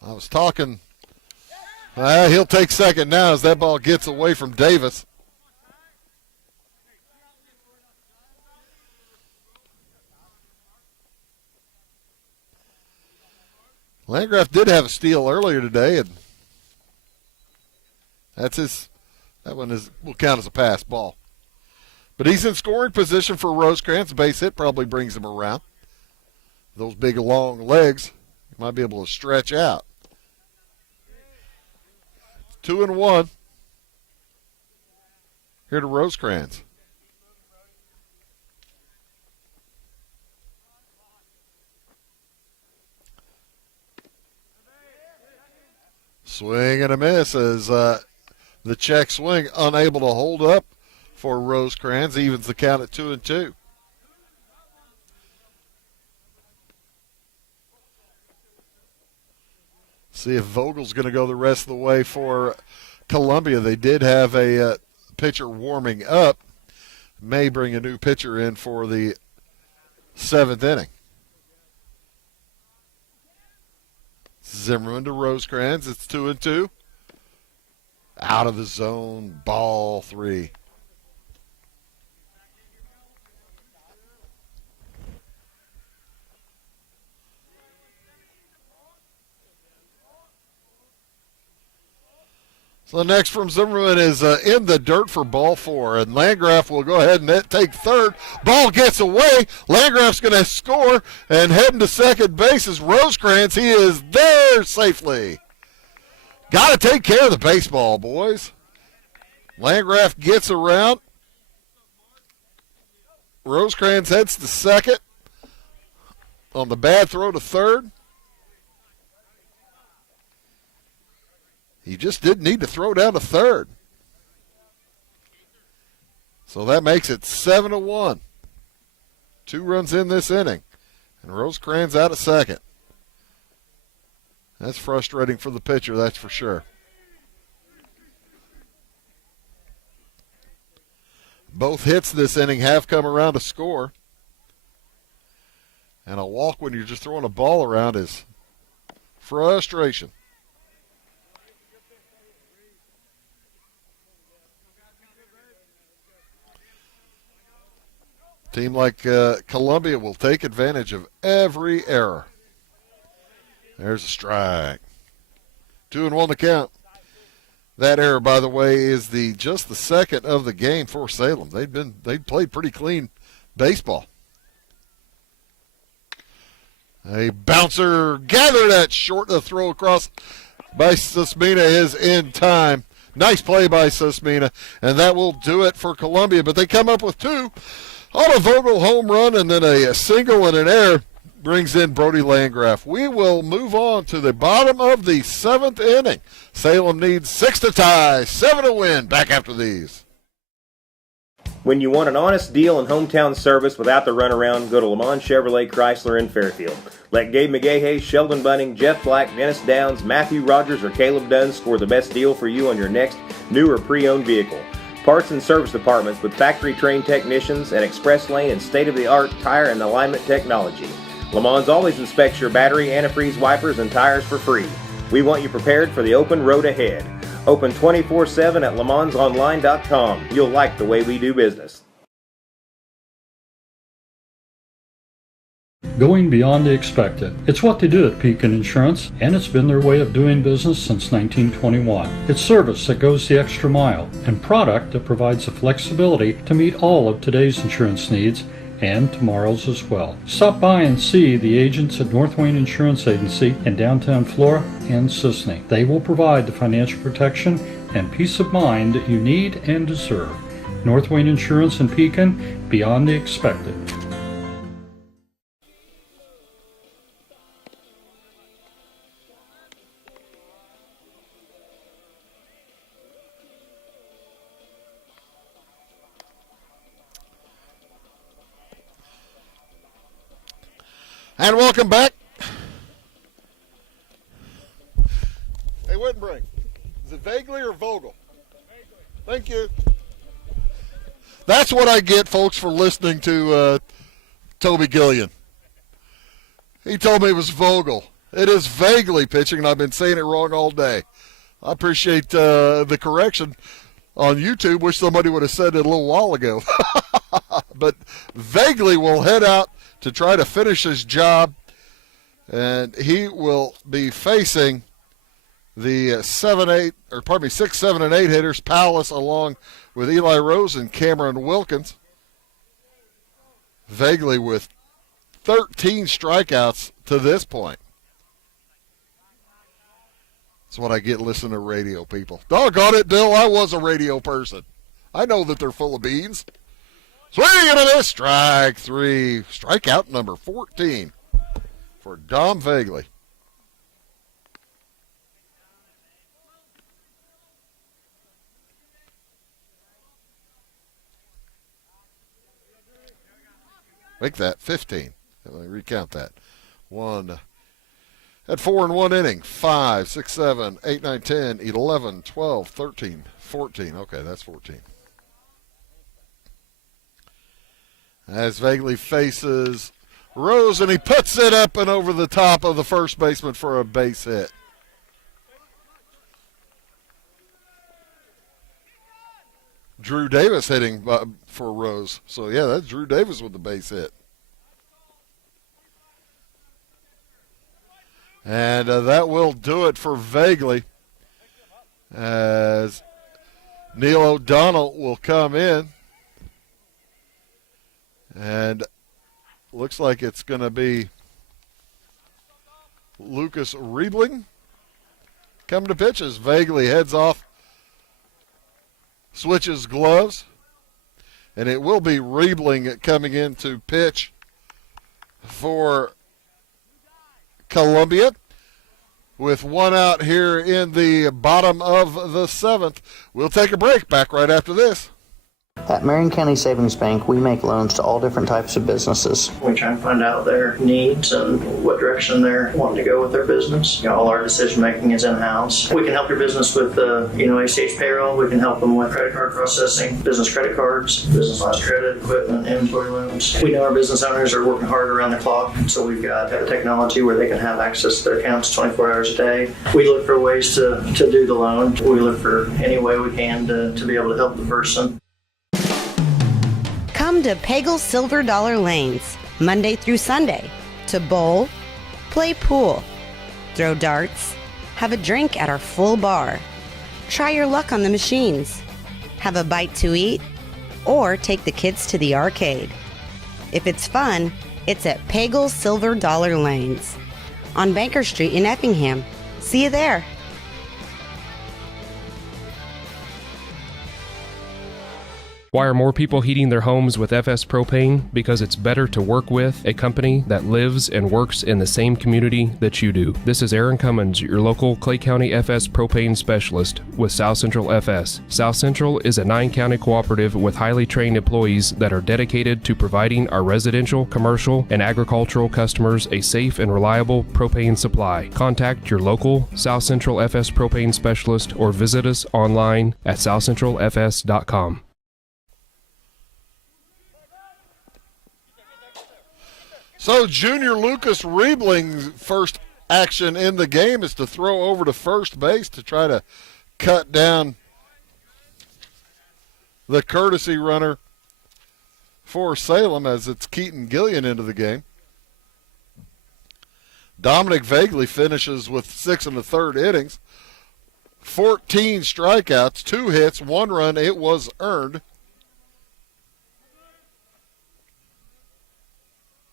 I was talking. He'll take second now as that ball gets away from Davis. Landgraf did have a steal earlier today, and that one will count as a pass ball. But he's in scoring position for Rosecrans. Base hit probably brings him around. Those big long legs, he might be able to stretch out. 2-1. here to Rosecrans. Swing and a miss as the check swing unable to hold up for Rosecrans. Evens the count at 2-2. See if Vogel's going to go the rest of the way for Columbia. They did have a pitcher warming up. May bring a new pitcher in for the 7th inning. Zimmerman to Rosecrans. It's 2-2. Out of the zone. Ball 3. So the next from Zimmerman is in the dirt for ball 4, and Landgraf will go ahead and take third. Ball gets away. Landgraf's going to score, and heading to second base is Rosecrans. He is there safely. Got to take care of the baseball, boys. Landgraf gets around. Rosecrans heads to second on the bad throw to third. He just didn't need to throw down to third. So that makes it 7-1. 2 runs in this inning. And Rosecrans out at second. That's frustrating for the pitcher, that's for sure. Both hits this inning have come around to score. And a walk when you're just throwing a ball around is frustration. Team like Columbia will take advantage of every error. There's a strike. 2-1 to count. That error, by the way, is just the second of the game for Salem. They'd played pretty clean baseball. A bouncer gathered at short. The throw across by Susmina is in time. Nice play by Susmina, and that will do it for Columbia. But they come up with 2. On a Vogel home run and then a single and an error brings in Brody Landgraf. We will move on to the bottom of the 7th inning. Salem needs 6 to tie, 7 to win. Back after these. When you want an honest deal and hometown service without the runaround, go to Lamont Chevrolet Chrysler in Fairfield. Let Gabe McGahey, Sheldon Bunning, Jeff Black, Dennis Downs, Matthew Rogers, or Caleb Dunn score the best deal for you on your next new or pre-owned vehicle. Parts and service departments with factory-trained technicians and express lane and state-of-the-art tire and alignment technology. Le Mans always inspects your battery, antifreeze wipers, and tires for free. We want you prepared for the open road ahead. Open 24/7 at lemansonline.com. You'll like the way we do business. Going beyond the expected. It's what they do at Pekin Insurance, and it's been their way of doing business since 1921. It's service that goes the extra mile, and product that provides the flexibility to meet all of today's insurance needs and tomorrow's as well. Stop by and see the agents at North Wayne Insurance Agency in downtown Flora and Sisney. They will provide the financial protection and peace of mind that you need and deserve. North Wayne Insurance in Pekin, beyond the expected. And welcome back. Hey, Wittenbrink, is it Vaguely or Vogel? Thank you. That's what I get, folks, for listening to Toby Gillian. He told me it was Vogel. It is Vaguely pitching, and I've been saying it wrong all day. I appreciate the correction on YouTube. Wish somebody would have said it a little while ago. But Vaguely will head out to try to finish his job, and he will be facing the 6, 7, and 8 hitters, Palace, along with Eli Rose and Cameron Wilkins. Vaguely with 13 strikeouts to this point. That's what I get listening to radio, people. Doggone it, Bill, I was a radio person. I know that they're full of beans. Swing and a miss. Strike three. Strikeout number 14 for Dom Vagley. Make that 15. Let me recount that. One. At 4 in 1 inning. 5, 6, 7, 8, 9, 10, 11, 12, 13, 14. Okay, that's 14. As Vagley faces Rose, and he puts it up and over the top of the first baseman for a base hit. Drew Davis hitting for Rose. So, yeah, that's Drew Davis with the base hit. And that will do it for Vagley, as Neil O'Donnell will come in. And looks like it's going to be Lucas Riebling coming to pitch as Vagley heads off, switches gloves, and it will be Riebling coming in to pitch for Columbia. With one out here in the bottom of the seventh. We'll take a break. Back right after this. At Marion County Savings Bank, we make loans to all different types of businesses. We try and find out their needs and what direction they're wanting to go with their business. All our decision making is in-house. We can help your business with ACH payroll. We can help them with credit card processing, business credit cards, business lines credit, equipment, inventory loans. We know our business owners are working hard around the clock, so we've got technology where they can have access to their accounts 24 hours a day. We look for ways to do the loan. We look for any way we can to be able to help the person. Come to Pagel Silver Dollar Lanes, Monday through Sunday, to bowl, play pool, throw darts, have a drink at our full bar, try your luck on the machines, have a bite to eat, or take the kids to the arcade. If it's fun, it's at Pagel Silver Dollar Lanes on Banker Street in Effingham. See you there. Why are more people heating their homes with FS Propane? Because it's better to work with a company that lives and works in the same community that you do. This is Aaron Cummins, your local Clay County FS Propane specialist with South Central FS. South Central is a 9-county cooperative with highly trained employees that are dedicated to providing our residential, commercial, and agricultural customers a safe and reliable propane supply. Contact your local South Central FS Propane specialist or visit us online at southcentralfs.com. So Junior Lucas Riebling's first action in the game is to throw over to first base to try to cut down the courtesy runner for Salem, as it's Keaton Gillian into the game. Dominic Vagley finishes with 6 1/3 innings, 14 strikeouts, 2 hits, 1 run. It was earned.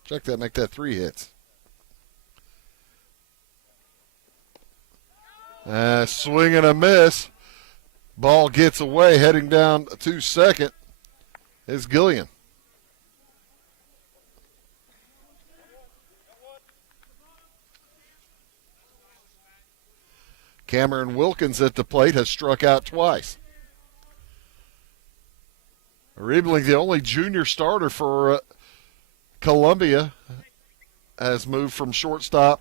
Check that, make that 3 hits. Swing and a miss. Ball gets away, heading down to second is Gillian. Cameron Wilkins at the plate has struck out twice. Riebling, the only junior starter for Columbia, has moved from shortstop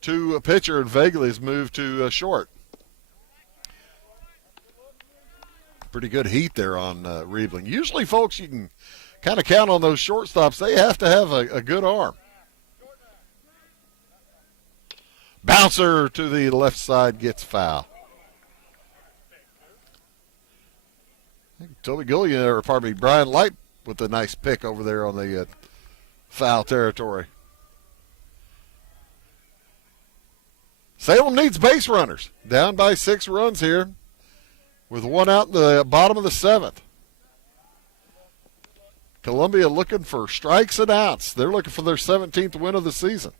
to a pitcher, and Vagley has moved to short. Pretty good heat there on Riebling. Usually, folks, you can kind of count on those shortstops. They have to have a good arm. Bouncer to the left side gets foul. Toby Gillian, or pardon me, Brian Light with a nice pick over there on the foul territory. Salem needs base runners. Down by 6 runs here with 1 out in the bottom of the 7th. Columbia looking for strikes and outs. They're looking for their 17th win of the season.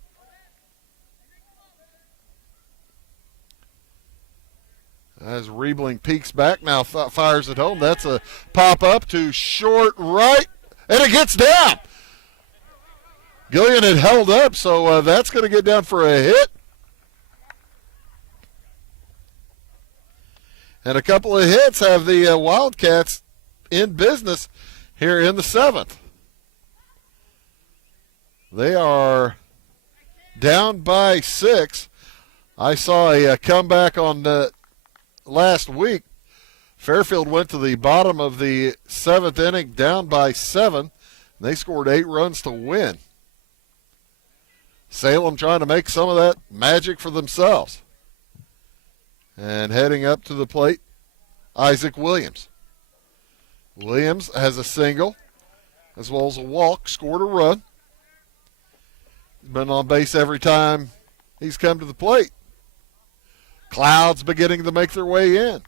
As Riebling peeks back, now fires it home. That's a pop-up to short right, and it gets down. Gillian had held up, so that's going to get down for a hit. And a couple of hits have the Wildcats in business here in the 7th. They are down by 6. I saw a comeback on last week. Fairfield went to the bottom of the 7th inning down by 7. They scored 8 runs to win. Salem trying to make some of that magic for themselves. And heading up to the plate, Isaac Williams. Williams has a single as well as a walk, scored a run. He's been on base every time he's come to the plate. Clouds beginning to make their way in.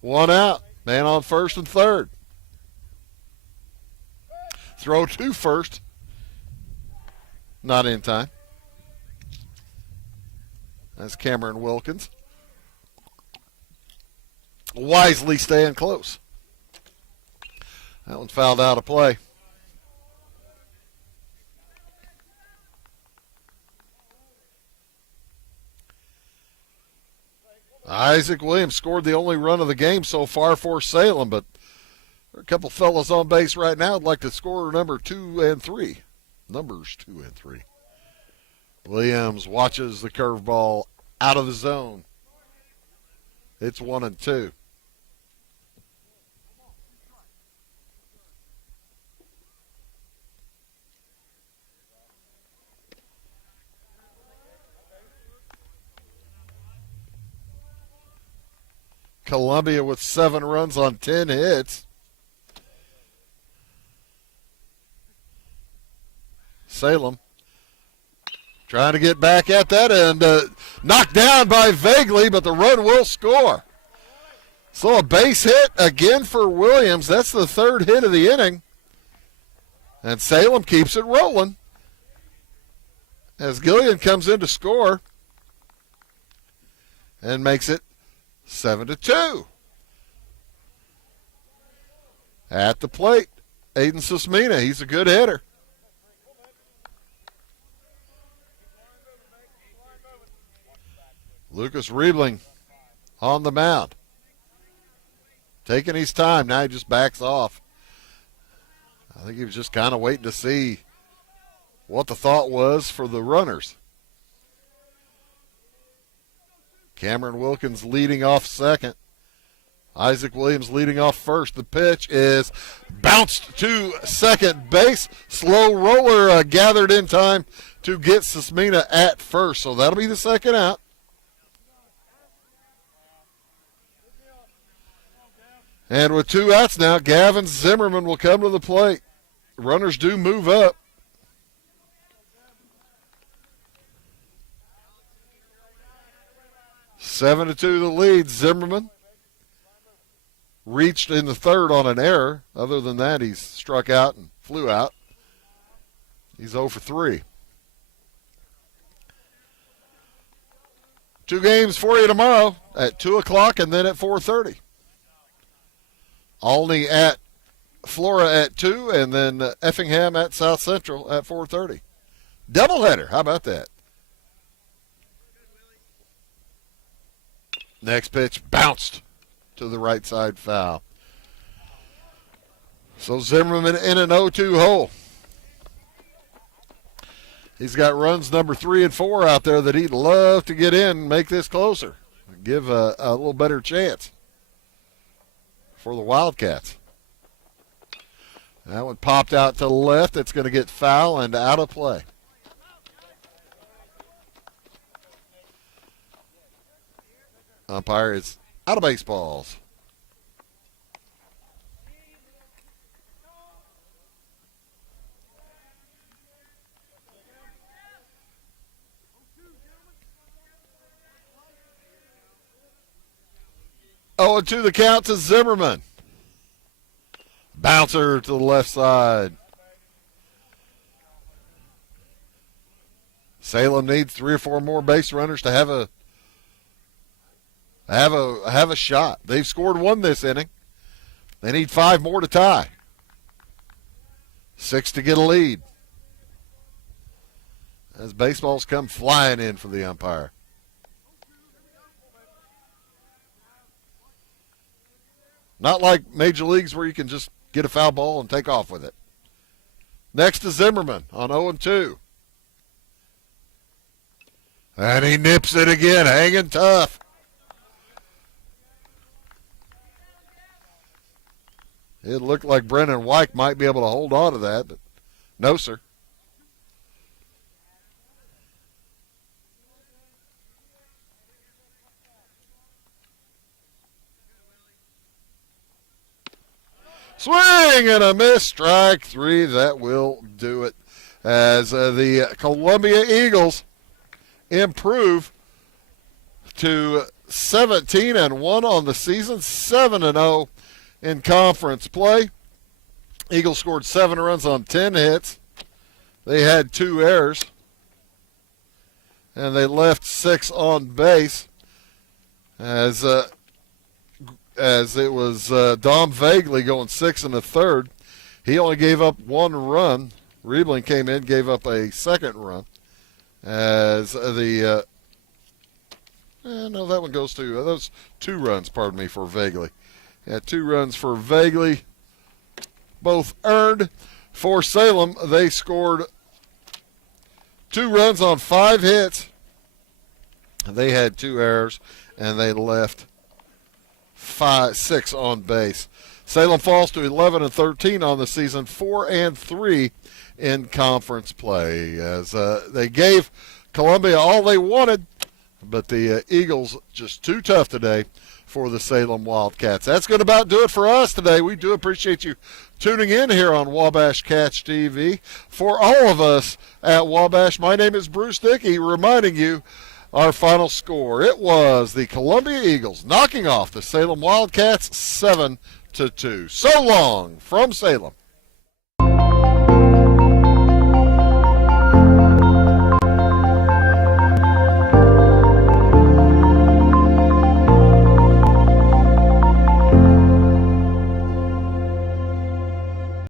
1 out, man on first and third. Throw to first. Not in time. That's Cameron Wilkins. Wisely staying close. That one fouled out of play. Isaac Williams scored the only run of the game so far for Salem, but there are a couple fellas on base right now who'd like to score number 2 and 3. Numbers 2 and 3. Williams watches the curveball out of the zone. It's 1 and 2. Columbia with 7 runs on 10 hits. Salem trying to get back at that and knocked down by Vaguely, but the run will score. So a base hit again for Williams. That's the 3rd hit of the inning. And Salem keeps it rolling as Gillian comes in to score and makes it 7-2. At the plate, Aiden Susmina. He's a good hitter. Lucas Riebling on the mound. Taking his time. Now he just backs off. I think he was just kind of waiting to see what the thought was for the runners. Cameron Wilkins leading off second. Isaac Williams leading off first. The pitch is bounced to second base. Slow roller gathered in time to get Susmina at first. So that'll be the second out. And with 2 outs now, Gavin Zimmerman will come to the plate. Runners do move up. 7-2 the lead. Zimmerman reached in the 3rd on an error. Other than that, he's struck out and flew out. He's 0 for 3. 2 games for you tomorrow at 2 o'clock and then at 4:30. Olney at Flora at 2, and then Effingham at South Central at 4:30. Doubleheader. How about that? Next pitch bounced to the right side foul. So Zimmerman in an 0-2 hole. He's got runs number 3 and 4 out there that he'd love to get in and make this closer. Give a little better chance for the Wildcats. That one popped out to the left. It's going to get foul and out of play. Umpire is out of baseballs. Oh, and 2 the count to Zimmerman. Bouncer to the left side. Salem needs 3 or 4 more base runners to have a have a shot. They've scored 1 this inning. They need 5 more to tie. 6 to get a lead. As baseballs come flying in for the umpire. Not like major leagues where you can just get a foul ball and take off with it. Next is Zimmerman on 0-2. And he nips it again, hanging tough. It looked like Brendan White might be able to hold on to that, but no, sir. Swing and a miss, strike 3. That will do it as the Columbia Eagles improve to 17-1 on the season, 7-0 in conference play. Eagles scored 7 runs on 10 hits. They had 2 errors, and they left 6 on base as it was Dom Vagley going 6 1/3. He only gave up 1 run. Riebling came in, gave up a second run. As the no, that one goes to those 2 runs. Pardon me, for Vagley. Yeah, 2 runs for Vagley, both earned. For Salem, they scored 2 runs on 5 hits. They had 2 errors, and they left 6 on base. Salem falls to 11-13 on the season, 4-3 in conference play, as they gave Columbia all they wanted, but the Eagles just too tough today for the Salem Wildcats. That's going to about do it for us today. We do appreciate you tuning in here on Wabash Cats TV. For all of us at Wabash, my name is Bruce Dickey, reminding you our final score. It was the Columbia Eagles knocking off the Salem Wildcats 7-2. So long from Salem.